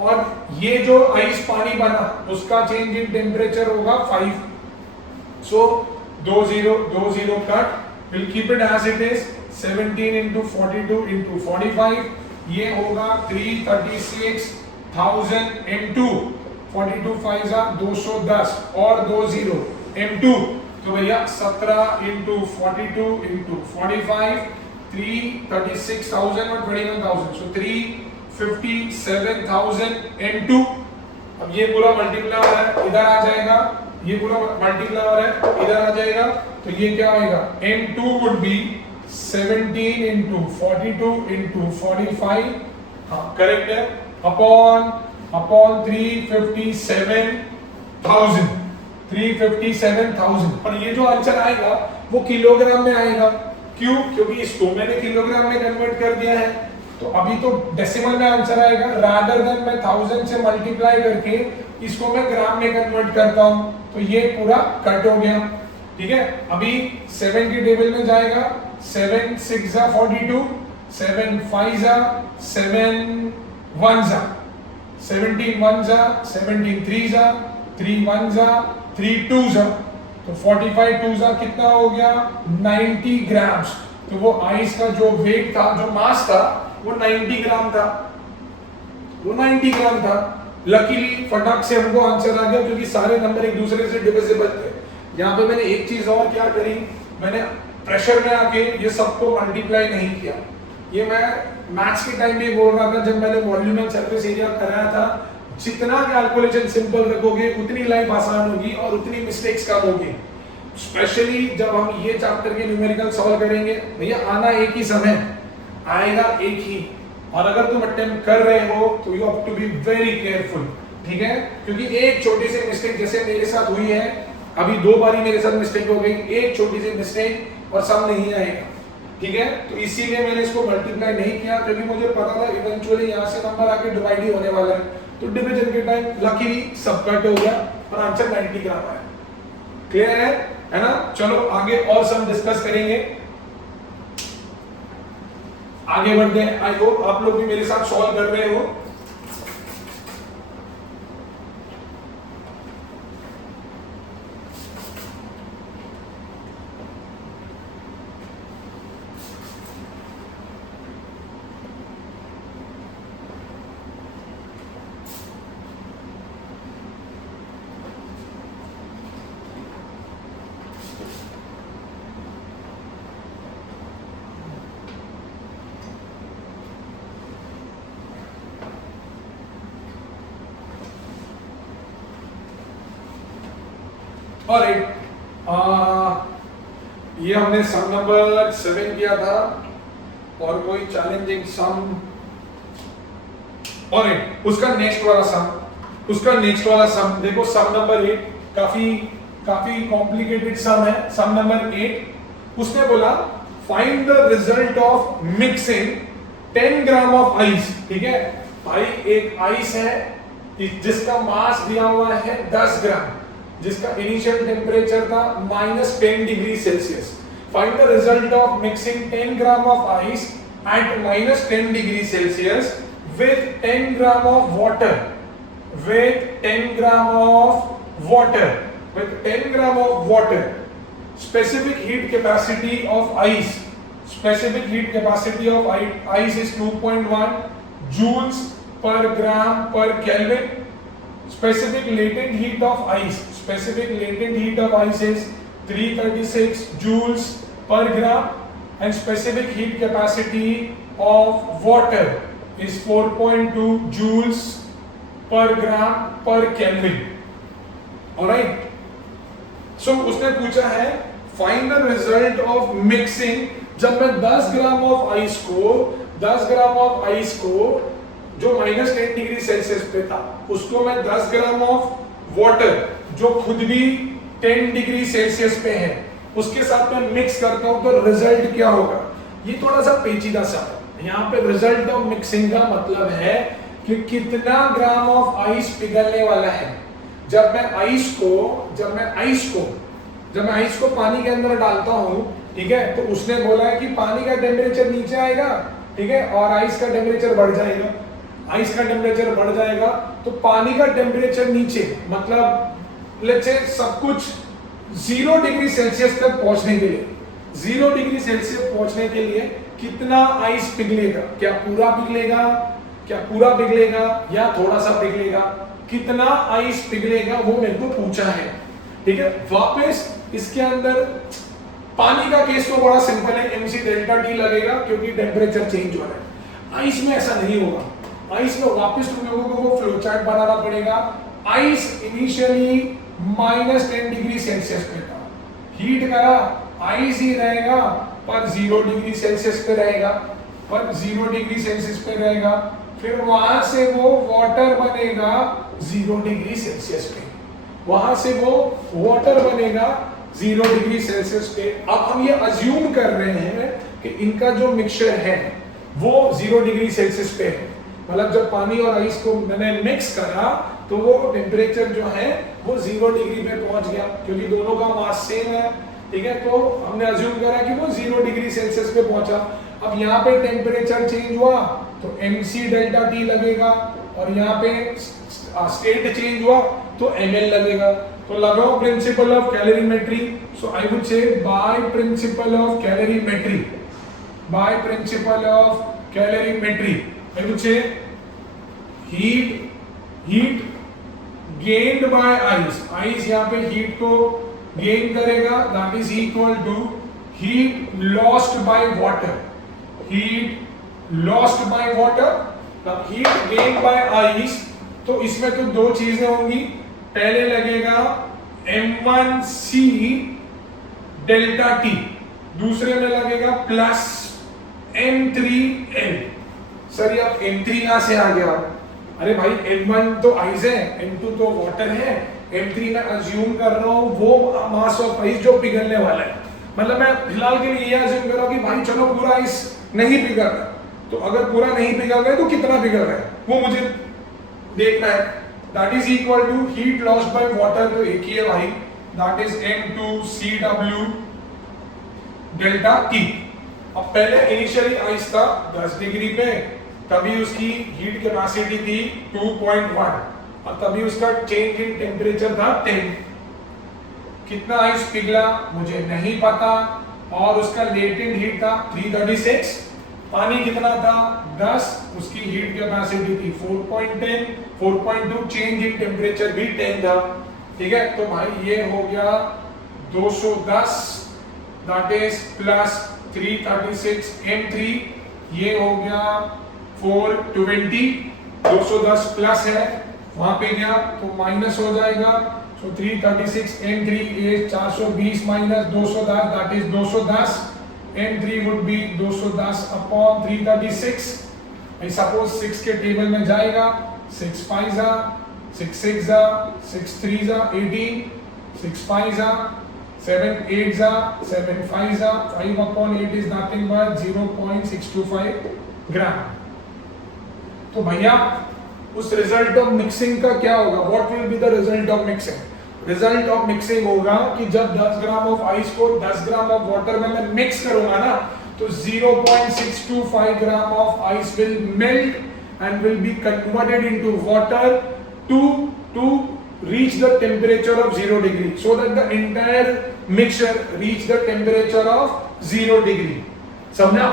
और ये जो आइस पानी बना उसका चेंज इन टेम्परेचर होगा 5। So 20 cut, will keep it as it is. 17 into 42 into 45, ये होगा 336,000 m2, 42 5 210 और 20 m2। तो भैया 17 into 42 into 45, 336,000 और 21,000, सो 357,000 m2। अब ये पूरा मल्टीप्लाई हो रहा है, इधर आ जाएगा, ये पूरा मल्टीप्लाई हो रहा है, इधर आ जाएगा, तो ये क्या आएगा, m2 would be 17 into 42 into 45, हाँ करेक्ट है, अपॉन 357,000। और ये जो आंसर आएगा वो किलोग्राम में आएगा। क्यों, क्योंकि इसको मैंने किलोग्राम में कन्वर्ट कर दिया है, तो अभी तो डेसिमल में आंसर आएगा, रादर देन मैं 1000 से मल्टीप्लाई करके इसको मैं ग्राम में कन्वर्ट करता हूं, तो ये पूरा कट हो गया। ठीक है, अभी 7 की टेबल में जाएगा, 7 6 42, 7 5 7 1 17 1 17 3 3 1 3 2 तो 45 2 कितना हो गया, 90 ग्राम्स। तो वो आइस का जो वेट था, जो मास था, वो 90 ग्राम था, वो 90 ग्राम था। लकीली फटाक से हमको आंसर आ गया, क्योंकि सारे नंबर एक दूसरे से डिविजिबल थे। यहाँ पे मैंने एक चीज और क्या करी, मैंने प्रेशर में आके ये सबको मल्टीप्लाई नहीं किया। ये मैं मैथ्स के टाइम भी बोल रहा था जब मैंने वॉल्यूम एंड सरफेस एरिया कराया था, जितना कैलकुलेशन सिंपल रखोगे उतनी लाइफ आसान होगी और उतनी मिस्टेक्स कम होगी। स्पेशली जब हम ये चैप्टर के न्यूमेरिकल सॉल्व करेंगे, भैया आना एक ही समय आएगा, एक ही, और अगर तुम अटेम्प्ट कर रहे हो तो you have to be very careful, ठीक है? क्योंकि एक छोटी सी मिस्टेक जैसे मेरे साथ हुई है, अभी 2 बारी मेरे साथ मिस्टेक हो गई, एक छोटी सी मिस्टेक और सब नहीं आएगा, ठीक है? तो इसीलिए मैंने इसको मल्टीप्लाई नहीं किया, क्योंकि मुझे पता था इवेंचुअली यहाँ से नंबर आके डिवाइड ही होने वाला है। तो डिवीजन के टाइम लकीली सब कट हो गया और आंसर 90 ग्राम आया। क्लियर है ना? चलो आगे और सम डिस्कस करेंगे, आगे बढ़ते हैं। आई होप आप लोग भी मेरे साथ सॉल्व कर रहे हो। और ये हमने सम नंबर 7 किया था, और कोई चैलेंजिंग सम, और उसका नेक्स्ट वाला सम देखो, सम नंबर 8 काफी कॉम्प्लिकेटेड सम है। सम नंबर 8 उसने बोला find the result of mixing 10 gram of ice, ठीक है भाई? एक आइस है जिसका मास दिया हुआ है 10 ग्राम, जिसका इनिशियल टेम्परेचर था -10 degree Celsius. Find the result of mixing 10 gram of ice eight -10 degree Celsius with 10 gram of water, with 10 gram of water, with 10 gram of water. Specific heat capacity of ice, specific heat capacity of ice is 2.1 joules per gram per Kelvin. Specific latent heat of ice, specific latent heat of ice is 336 joules per gram, and specific heat capacity of water is 4.2 joules per gram per Kelvin. Alright? So उसने पूछा है find the result of mixing, जब मैं 10 ग्राम of ice को जो -10 degree Celsius पे था, उसको मैं 10 ग्राम ऑफ वाटर जो खुद भी 10 डिग्री सेल्सियस पे है, उसके साथ में मिक्स करता हूं, तो रिजल्ट क्या होगा? ये थोड़ा सा पेचीदा सा है। यहाँ पे रिजल्ट ऑफ मिक्सिंग का मतलब है कि कितना ग्राम ऑफ आइस पिघलने वाला है। जब मैं आइस को पानी के अंदर डालता हूँ, ठीक है, तो उसने बोला है कि पानी का टेम्परेचर नीचे आएगा, ठीक है, और आइस का टेम्परेचर बढ़ जाएगा। आइस का टेम्परेचर बढ़ जाएगा तो पानी का टेम्परेचर नीचे, मतलब लेट्स से सब कुछ 0 डिग्री सेल्सियस तक पहुंचने के लिए, 0 डिग्री सेल्सियस पहुंचने के लिए कितना आइस पिघलेगा? क्या पूरा पिघलेगा या थोड़ा सा पिघलेगा? कितना आइस पिघलेगा वो मेरे को पूछा है, ठीक है? वापस इसके अंदर पानी का केस तो बड़ा सिंपल है, mc डेल्टा टी लगेगा क्योंकि टेम्परेचर चेंज हो रहा है। आइस में ऐसा नहीं होगा। आइस में वापस तुम लोगों को वो फ्लो चार्ट बनाना पड़ेगा। आइस इनिशियली -10 डिग्री सेल्सियस पे था, हीट करा, आइस ही रहेगा पर 0 डिग्री सेल्सियस पे रहेगा, फिर वहां से वो वाटर बनेगा 0 डिग्री सेल्सियस पे, अब हम ये अज्यूम कर रहे हैं कि इनका जो मिक्सचर है वो 0 डिग्री सेल्सियस पे है, मतलब जब पानी और आइस को मैंने मिक्स करा तो वो टेम्परेचर जो है वो 0 डिग्री पे पहुंच गया, क्योंकि दोनों का मास सेम है, ठीक है? तो हमने अज्यूम करा कि वो 0 डिग्री सेल्सियस पे पहुंचा। अब यहाँ पे टेम्परेचर चेंज हुआ तो mc डेल्टा टी लगेगा, और यहाँ पे स्टेट चेंज हुआ तो ml लगेगा। तो लगाओ principle of calorimetry. So I would say by principle of calorimetry I would say heat gained by ice, यहाँ पे हीट को गेन करेगा, that is equal to heat lost by water, heat lost by water, heat gained by ice। तो इसमें तो दो चीजें होंगी, पहले लगेगा m1c डेल्टा टी, दूसरे में लगेगा प्लस m3l। सर ये अब m3 कहां से आ गया? अरे भाई m1 तो आइस है, m2 तो वाटर है, m3 मैं अज्यूम कर रहा हूं वो मास ऑफ आइस जो पिघलने वाला है। मतलब मैं फिलहाल के लिए ये अज्यूम कर रहा हूं कि भाई चलो पूरा आइस नहीं पिघल रहा, तो अगर पूरा नहीं पिघल रहा है तो कितना पिघल रहा है वो मुझे देखना है। That is equal to heat lost by water, तो एक ही है भाई, that is m2cw delta T. अब पहले इनिशियली आइस था 10 डिग्री पे, तभी उसकी हीट कैपेसिटी थी 2.1 और तभी उसका चेंज इन टेम्परेचर था 10। कितना आइस पिघला मुझे नहीं पता, और उसका लेटेंट हीट था 336। पानी कितना था 10, उसकी हीट कैपेसिटी थी 4.10, 4.2, चेंज इन टेम्परेचर भी 10 था। ठीक है, तो भाई ये हो गया 210 दैट इज प्लस 336 m3, ये हो गया 420, 210 प्लस है वहां पे गया तो माइनस हो जाएगा, सो 336 m3 is 420 minus 210 that is 210, m3 would be 210 upon 336। I suppose 6 के टेबल में जाएगा, 6 5 जा 6 6 जा 6 3 जा 18, 6 5 जा 7 8 जा 7 5 जा 5 upon 8 is nothing but 0.625 ग्राम। तो भैया उस रिजल्ट ऑफ मिक्सिंग का क्या होगा? What will be the result of mixing? Result of mixing होगा कि जब 10 ग्राम ऑफ आइस को 10 ग्राम ऑफ वाटर में मैं मिक्स करूंगा ना, तो 0.625 gram of ice will melt and will be converted into water to reach the temperature of 0 degree, so that the entire mixture reach the temperature of 0 degree। समझा?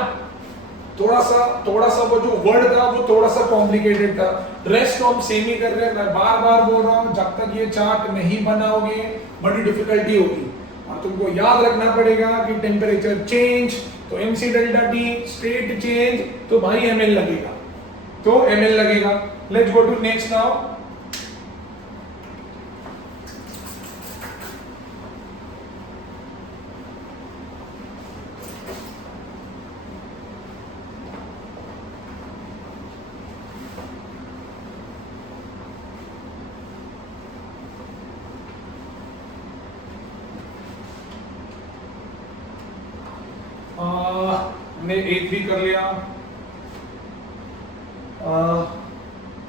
थोड़ा सा वो जो वर्ड था वो थोड़ा सा कॉम्प्लिकेटेड था, रेस्ट हम सेम ही कर रहे हैं। मैं बार बार बोल रहा हूँ, जब तक ये चार्ट नहीं बनाओगे बड़ी डिफिकल्टी होगी, और तुमको याद रखना पड़ेगा कि टेम्परेचर चेंज तो mc delta T, state change तो भाई ml लगेगा, तो ml लगेगा। Let's go to next now. हमने एक भी कर लिया।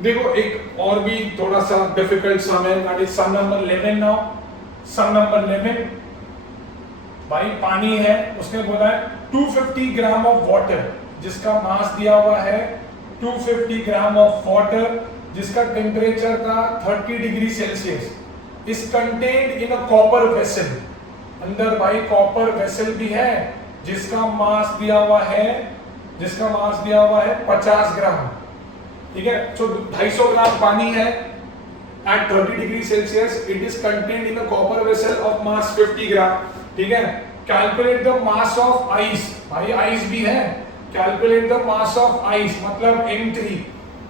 देखो एक और भी थोड़ा सा डिफिकल्ट सम है, that is sum number 11 now. Sum number 11, भाई पानी है, उसने बोला है 250 ग्राम ऑफ वाटर, जिसका मास दिया हुआ है 250 ग्राम ऑफ वाटर, जिसका टेम्परेचर था 30 degree Celsius, is contained in a copper vessel. अंदर भाई कॉपर वेसल भी है, जिसका मास दिया हुआ है 50 ग्राम। ठीक है, तो 250 ग्राम पानी है at 30 degree Celsius, it is contained in a copper vessel of mass 50 gram. ठीक है, calculate the mass of ice, भाई आइस भी है, calculate the mass of ice मतलब m3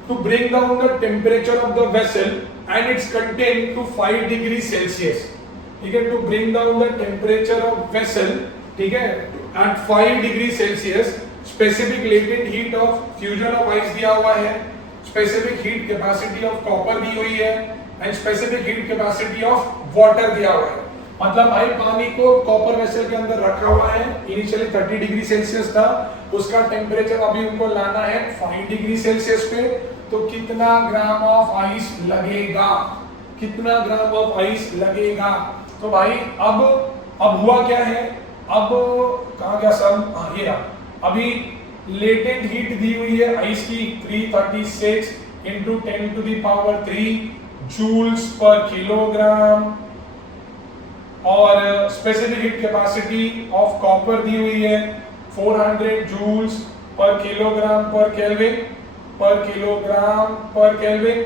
to bring down the temperature of the vessel and its contents to 5 degree Celsius. ठीक है, to bring down the temperature of vessel, ठीक है, at 5 degree Celsius, specific latent heat of fusion of ice दिया हुआ है, specific heat capacity of copper दी हुई है, and specific heat capacity of water दिया हुआ है। मतलब भाई पानी को कॉपर वेसल के अंदर रखा हुआ है, इनिशियली 30 डिग्री सेल्सियस था, उसका टेम्परेचर अभी उनको लाना है 5 डिग्री सेल्सियस पे, तो कितना ग्राम ऑफ आइस लगेगा, कितना ग्राम ऑफ आइस लगेगा। तो भाई अब हुआ क्या है, अब कहाँ गया सर, हाँ ये रहा। अभी लेटेंट हीट दी हुई है आइस की 336 into 10 to the power 3 joules per kilogram, और specific heat capacity of copper दी हुई है 400 joules per kilogram per kelvin,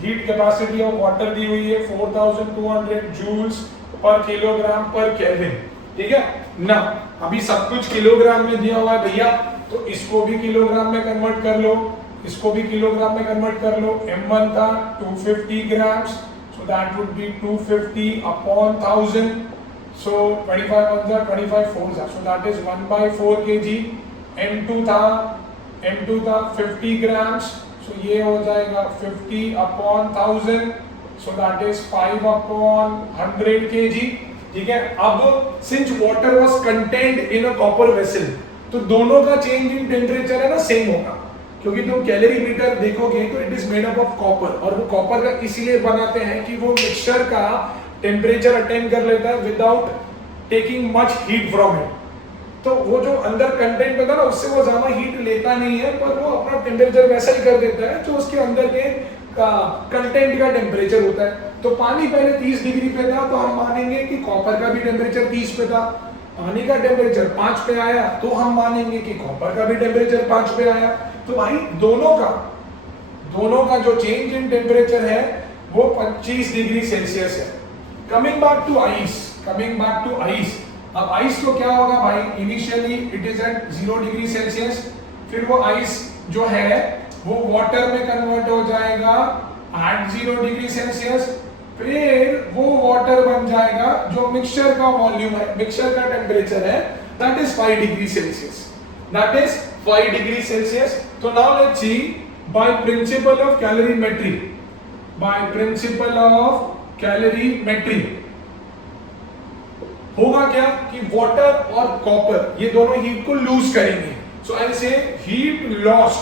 heat capacity of water दी हुई है 4200 joules per kilogram per kelvin. ठीक है ना। अभी सब कुछ किलोग्राम में दिया हुआ है भैया, तो इसको भी किलोग्राम में कन्वर्ट कर लो, इसको भी किलोग्राम में कन्वर्ट कर लो। m1 था 250 grams, so that would B 250 upon 1000, सो 25 1 जा 25 4 जा, सो दैट इज 1/4 kg। m2 था 50 ग्राम्स, सो ये हो जाएगा 50 upon 1000, so that is 5 upon 100 kg। ठीक है, अब since water was contained in a copper vessel, तो दोनों का चेंज इन टेम्परेचर है ना सेम होगा, क्योंकि तुम कैलोरी मीटर देखोगे तो it is made up of copper, और वो कॉपर का इसीलिए बनाते हैं कि वो मिक्सचर का टेम्परेचर अटेन कर लेता है without taking much heat from it. तो वो जो अंदर कंटेंट होता है ना, उससे वो ज्यादा हीट लेता नहीं है, पर वो अपना टेम्परेचर वैसा ही कर देता है जो उसके अंदर के कंटेंट का टेम्परेचर होता है। तो पानी पहले 30 डिग्री पे था, तो हम मानेंगे कि कॉपर का भी टेम्परेचर 30 पे था। पानी का टेम्परेचर 5 पे आया, तो हम मानेंगे कि कॉपर का भी टेम्परेचर 5 पे आया। तो भाई दोनों का जो चेंज इन टेम्परेचर है वो 25 डिग्री सेल्सियस है। कमिंग बैक टू आइस, अब आइस को क्या होगा भाई, initially it is at 0 degree Celsius, फिर वो आइस जो है वो वाटर में कन्वर्ट हो जाएगा एट 0 डिग्री सेल्सियस, फिर वो वाटर बन जाएगा जो मिक्सचर का वॉल्यूम है, मिक्सचर का टेम्परेचर है, that is 5 degree Celsius, that is 5 degree Celsius. तो now let's see by principle of calorimetry होगा क्या कि वाटर और कॉपर ये दोनों हीट को लूज करेंगे। So I say heat lost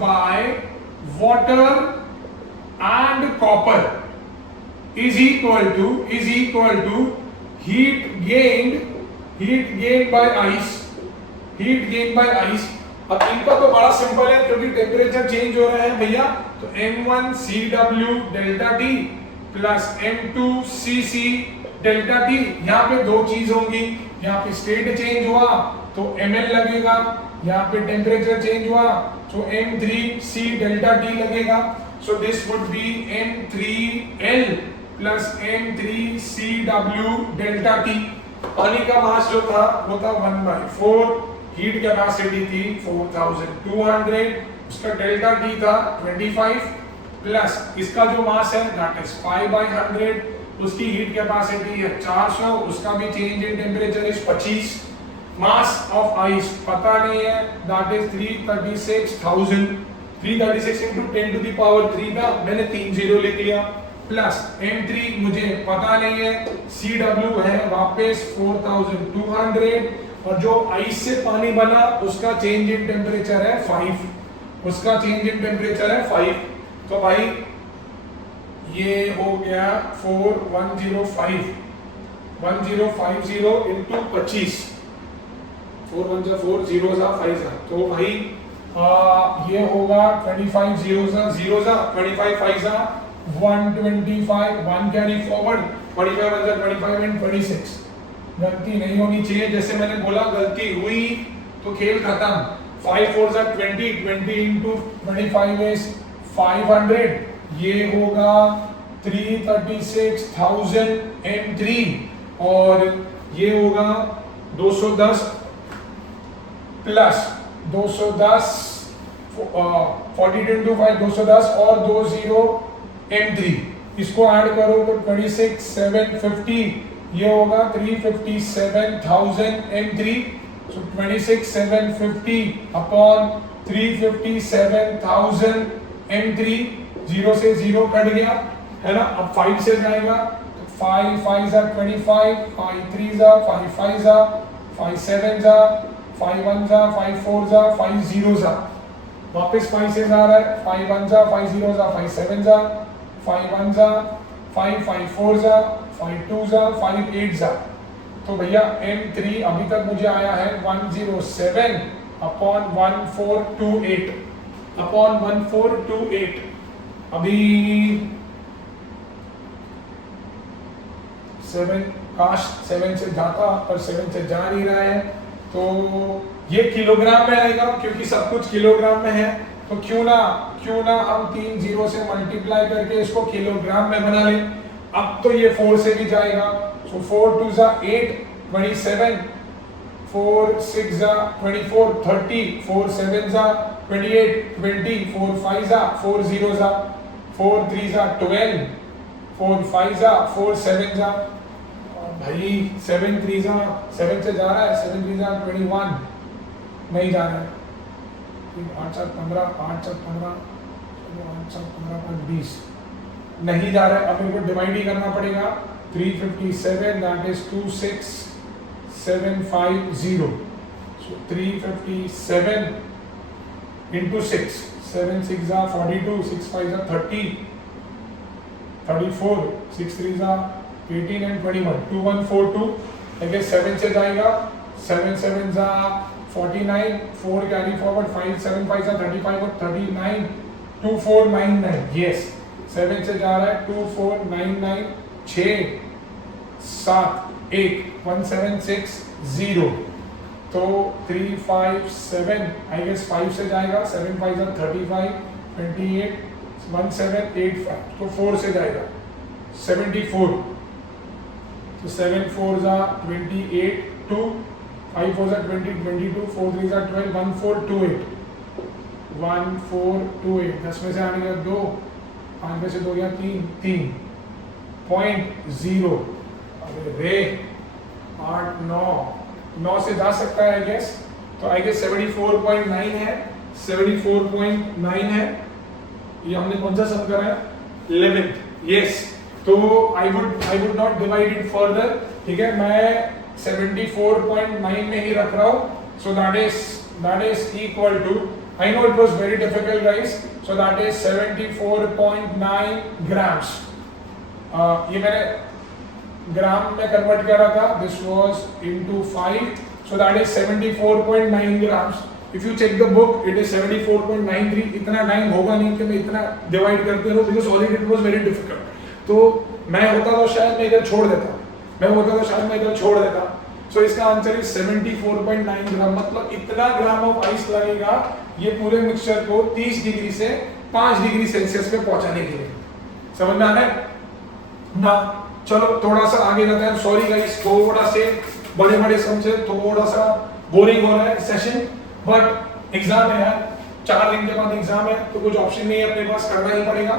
by water and copper is equal to heat gained by ice. अब इनका तो बड़ा सिंपल है, क्योंकि टेम्परेचर चेंज हो रहा है भैया, तो m1 CW delta T plus m2 CC delta T। यहाँ पे दो चीज होंगी, यहाँ पे स्टेट चेंज हुआ तो ml लगेगा, यहाँ पे टेम्परेचर चेंज हुआ तो m3C डेल्टा T लगेगा। So this would be m3L plus m3CW delta T। पानी का मास जो था वो था 1/4, हीट कैपेसिटी थी 4200, उसका डेल्टा T था 25 प्लस इसका जो मास है दैट इज 5/100, उसकी हीट कैपेसिटी है 400, उसका भी change in temperature is 25। Mass of ice पता नहीं है, that is 336,000, 336 into 10 to the power 3 था, मैंने 3 0 लिख लिया, प्लस m3 मुझे पता नहीं है, CW है वापस 4200, और जो आइस से पानी बना उसका चेंज इन टेम्परेचर है 5, तो भाई ये हो गया 4105 into 25, 4 1 जा 4 0 जा 5 जा, तो भाई ये होगा 25 0 जा 25 5 जा 125, 1 कैरी फॉरवर्ड, 25 1 जा 25 and 26। गलती नहीं होनी चाहिए, जैसे मैंने बोला गलती हुई तो खेल खत्म। 5 4 जा 20 into 25 is 500, ये होगा 336,000 m3, और ये होगा 210 प्लस 210 42 into 5 210 और 20 m3, इसको ऐड करो तो 26,750, ये होगा 357,000 m3। so 26,750 अपॉन 357,000 m3, 0 से 0 कट गया है ना। अब 5 से जाएगा तो 5 5 जा 25, 5 3 जा 5 5 जा 5 7 जा 5 1 जा 5 4 जा 5 0 जा, वापस 5 से जा रहा है, 5 1 जा 5 0 जा 5 7 जा 5 1 जा 5 5 4 जा 5 2 जा 5 8 जा। तो भैया m3 अभी तक मुझे आया है 107 अपॉन 1428 अभी 7 काश 7 से जाता, पर 7 से जा नहीं रहा है, तो ये किलोग्राम में आएगा, क्योंकि सब कुछ किलोग्राम में है। तो क्यों ना हम 3 0 से मल्टीप्लाई करके इसको किलोग्राम में बना लें। अब तो ये 4 से भी जाएगा, So 4 2s are 8, 27, 4 6s are 24, 30, 4 7s are 28, 20, 4 5s are 4 0s are 4 3s are 12, 4 5s are 4 7s are भाई 7 3s are 7 से जा रहा है, 7 3s are 21 नहीं जा रहा है, 8 7 15 8 7 15 8 7 15 20 नहीं जा रहा है। अब मेरे को डिवाइड ही करना पड़ेगा। 357 that is 26750, so 357 into 6, 7 6 are 42, 6 5 are 30, 34, 6 3 are 18 and 21, 2142 अगर 7 से जाएगा, 7 7 are 49, 4 carry forward, 5 7 5 are 35 और 39, 2499 yes 7 से जा रहा है 2499 6 7 1 1760 तो 357 आई गेस 5 से जाएगा, 7 5 are 35 28 1785 तो 4 से जाएगा 74 तो 7 4s are 28 2 5 4s are 20 22 4 3s are 12 1428 1428 10 में से आने का 2 5 में से 2 गया 3.0 अरे रे 8 9 से जा सकता है आई गेस, तो आई गेस 74.9 है, 74.9 है। ये हमने कौन सा सम करा है 11th यस, तो I would not divide it further, ठीक है, मैं 74.9 में ही रख रहा हूं। So that is equal to, I know it was very difficult guys, so that is 74.9 grams. ये मैंने ग्राम में कन्वर्ट करा था, this was into 5, so that is 74.9 grams. If you check the book it is 74.93, इतना 9 होगा नहीं कि मैं इतना डिवाइड करते रहूं, because already it was very difficult. तो मैं होता तो शायद मैं इधर छोड़ देता, सो इसका आंसर इज 74.9 ग्राम, मतलब इतना ग्राम ऑफ आइस लगेगा ये पूरे मिक्सचर को 30 डिग्री से 5 डिग्री सेल्सियस पे पहुंचाने के लिए। समझ में आ रहा है ना? चलो थोड़ा सा आगे जाते हैं। सॉरी गाइस, थोड़ा से बड़े सम से थोड़ा सा बोरिंग हो रहा है सेशन, बट एग्जाम है यार, 4 दिन के बाद एग्जाम है, तो कुछ ऑप्शन नहीं है अपने पास, करना ही पड़ेगा।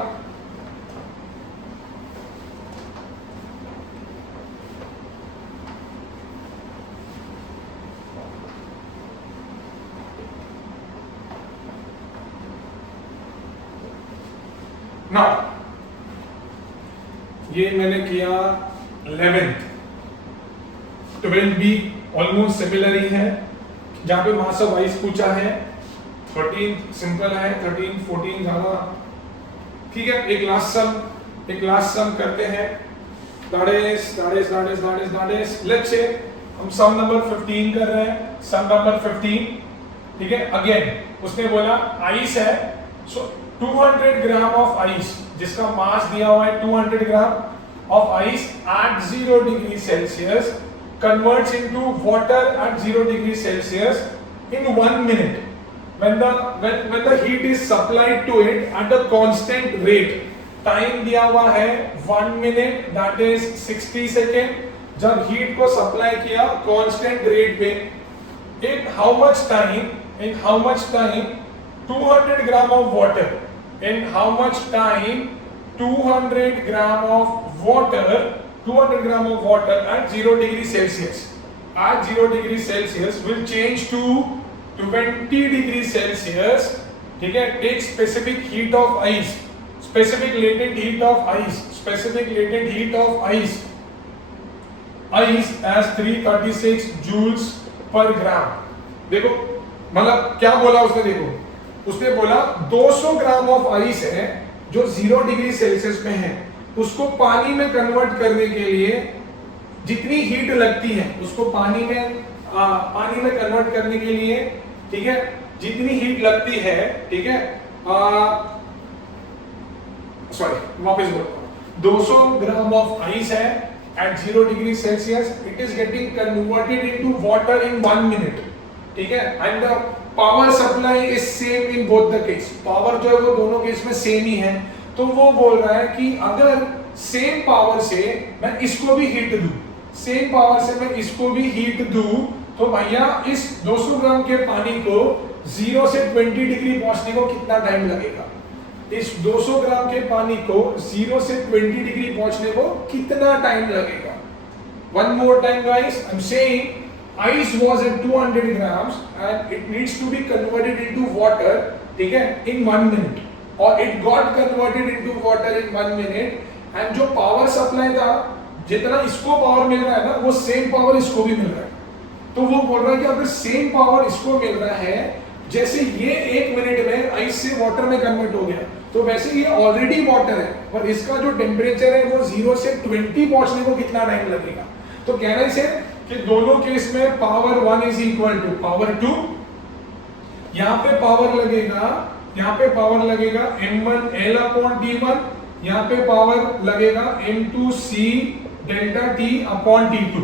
ना ये मैंने किया 11th, 12th भी ऑलमोस्ट सिमिलर ही है, जहां पे मास ऑफ आइस पूछा है। 13 सिंपल है, 13 14 ज्यादा ठीक है। एक लास्ट सम करते हैं, दैट इज लेट्स से हम सम नंबर 15 कर रहे हैं, सम नंबर 15 ठीक है। अगेन उसने बोला आइस है, सो 200 ग्राम ऑफ आइस जिसका मास दिया हुआ है 200 gram of ice eight 0 degree Celsius converts into water at 0 degree Celsius in 1 minute when the heat is supplied to it at a constant rate. Time दिया हुआ है 1 मिनट दैट इज 60 सेकेंड। जब heat को supply किया constant rate पे, in how much time 200 gram of water, in how much time 200 gram of water at 0 degree Celsius will change to 20 degree Celsius, ठीक है। Take specific heat of ice, specific latent heat of ice as 336 joules per gram। देखो मतलब क्या बोला उसने, देखो उसने बोला 200 ग्राम ऑफ आइस है जो 0 डिग्री सेल्सियस में है, उसको पानी में कन्वर्ट करने के लिए जितनी हीट लगती है, उसको पानी में कन्वर्ट करने के लिए, ठीक है, जितनी हीट लगती है, ठीक है, वापस बोलता हूं, 200 ग्राम ऑफ आइस है at 0 degree Celsius, it is getting converted into water in 1 minute, ठीक है। And the power supply is same in both the case, power जो है वो दोनों केस में सेम ही है। तो वो बोल रहा है कि अगर सेम पावर से मैं इसको भी हीट दूं, सेम पावर से मैं इसको भी हीट दूं तो भैया इस 200 ग्राम के पानी को 0 से 20 डिग्री पहुंचने को कितना टाइम लगेगा? इस 200 ग्राम के पानी को 0 से 20 डिग्री पहुंचने को कितना टाइम लगेगा? One more time guys, I'm saying ice was at 200 grams and it needs to be converted into water, ठीक है, in 1 minute, और it got converted into water in 1 minute and जो पावर सप्लाई था, जितना इसको power मिल रहा है ना, वो सेम पावर इसको भी मिल रहा है। तो वो बोल रहा है कि अगर सेम पावर इसको मिल रहा है, जैसे ये 1 मिनट में आइस से वाटर में कन्वर्ट हो गया, तो वैसे ये ऑलरेडी वाटर है और इसका जो टेम्परेचर है वो 0 से 20 पहुंचने को कितना टाइम लगेगा? तो कहने से कि दोनों केस में power 1 is equal to power 2, यहाँ पे पावर लगेगा m1 L अपॉन T1, यहाँ पे पावर लगेगा m2 C delta T upon T2।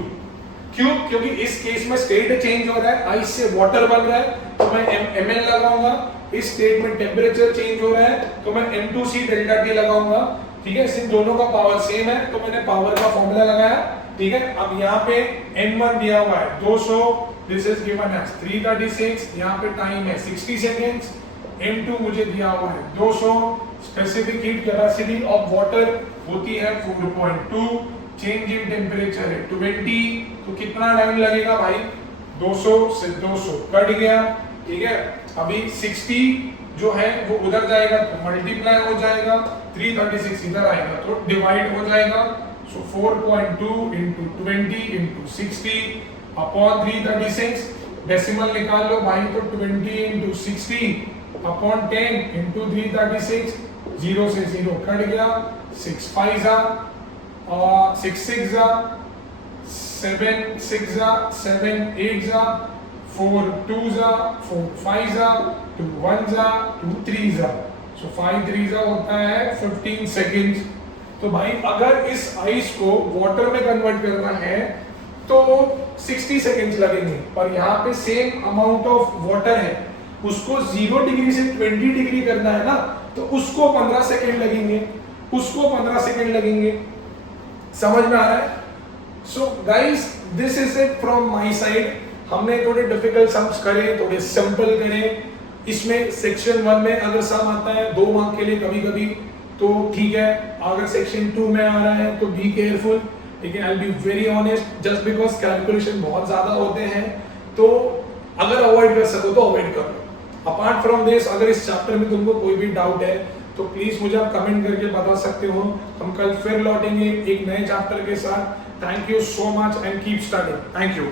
क्यों? क्योंकि इस केस में स्टेट चेंज हो रहा है, आइस से वाटर बन रहा है तो मैं ml लगाऊंगा, इस स्टेट में टेम्परेचर चेंज हो रहा है तो मैं m2C डेल्टा T लगाऊंगा, ठीक है। सिर्फ दोनों का पावर सेम है तो मैंने पावर का फॉर्मूला लगाया, ठीक है। अब यहाँ पे m1 दिया हुआ है 200, दिस इज गिवन एज 336, यहाँ पे टाइम है 60 सेकेंड्स, m2 मुझे दिया हुआ है 200, specific heat capacity of water होती है 4.2, चेंज इन टेम्परेचर है 20, तो कितना टाइम लगेगा भाई? 200 से 200 कट गया, ठीक है। अभी 60 जो है वो उधर जाएगा तो मल्टीप्लाई हो जाएगा, 336 इधर आएगा तो डिवाइड हो जाएगा, सो 4.2 into 20 into 60 अपॉन 336, डेसिमल निकाल लो भाई तो 20 into 60 अपॉन 10 into 336, 0 से 0 कट गया, 6 5 और 6 6 7 6 7 8 4 2 4 5 2 1 2 3 सो 5 3 होता है 15 सेकेंड्स। तो भाई अगर इस आइस को वाटर में कन्वर्ट करना है तो 60 सेकेंड्स लगेंगे, पर यहाँ पे सेम अमाउंट ऑफ वाटर है, उसको 0 डिग्री से 20 डिग्री करना है ना, तो उसको 15 सेकेंड लगेंगे, उसको 15 सेकेंड लगेंगे। समझ में आ रहा है? So guys this is it from my side. हमने थोड़े डिफिकल्ट सम्स करे, थोड़े सिंपल करे। इसमें सेक्शन 1 में अगर सम आता है 2 मार्क के लिए कभी कभी तो ठीक है, अगर सेक्शन 2 में आ रहा है तो बी केयरफुल, ठीक है। I will be very honest, just because calculation बहुत ज्यादा होते हैं, तो अगर अवॉइड कर सको तो अवॉइड कर लो। अपार्ट फ्रॉम दिस, अगर इस चैप्टर में तुमको कोई भी डाउट है तो प्लीज मुझे आप कमेंट करके बता सकते हो। हम कल फिर लौटेंगे एक नए चैप्टर के साथ। Thank you so much and keep studying. Thank you.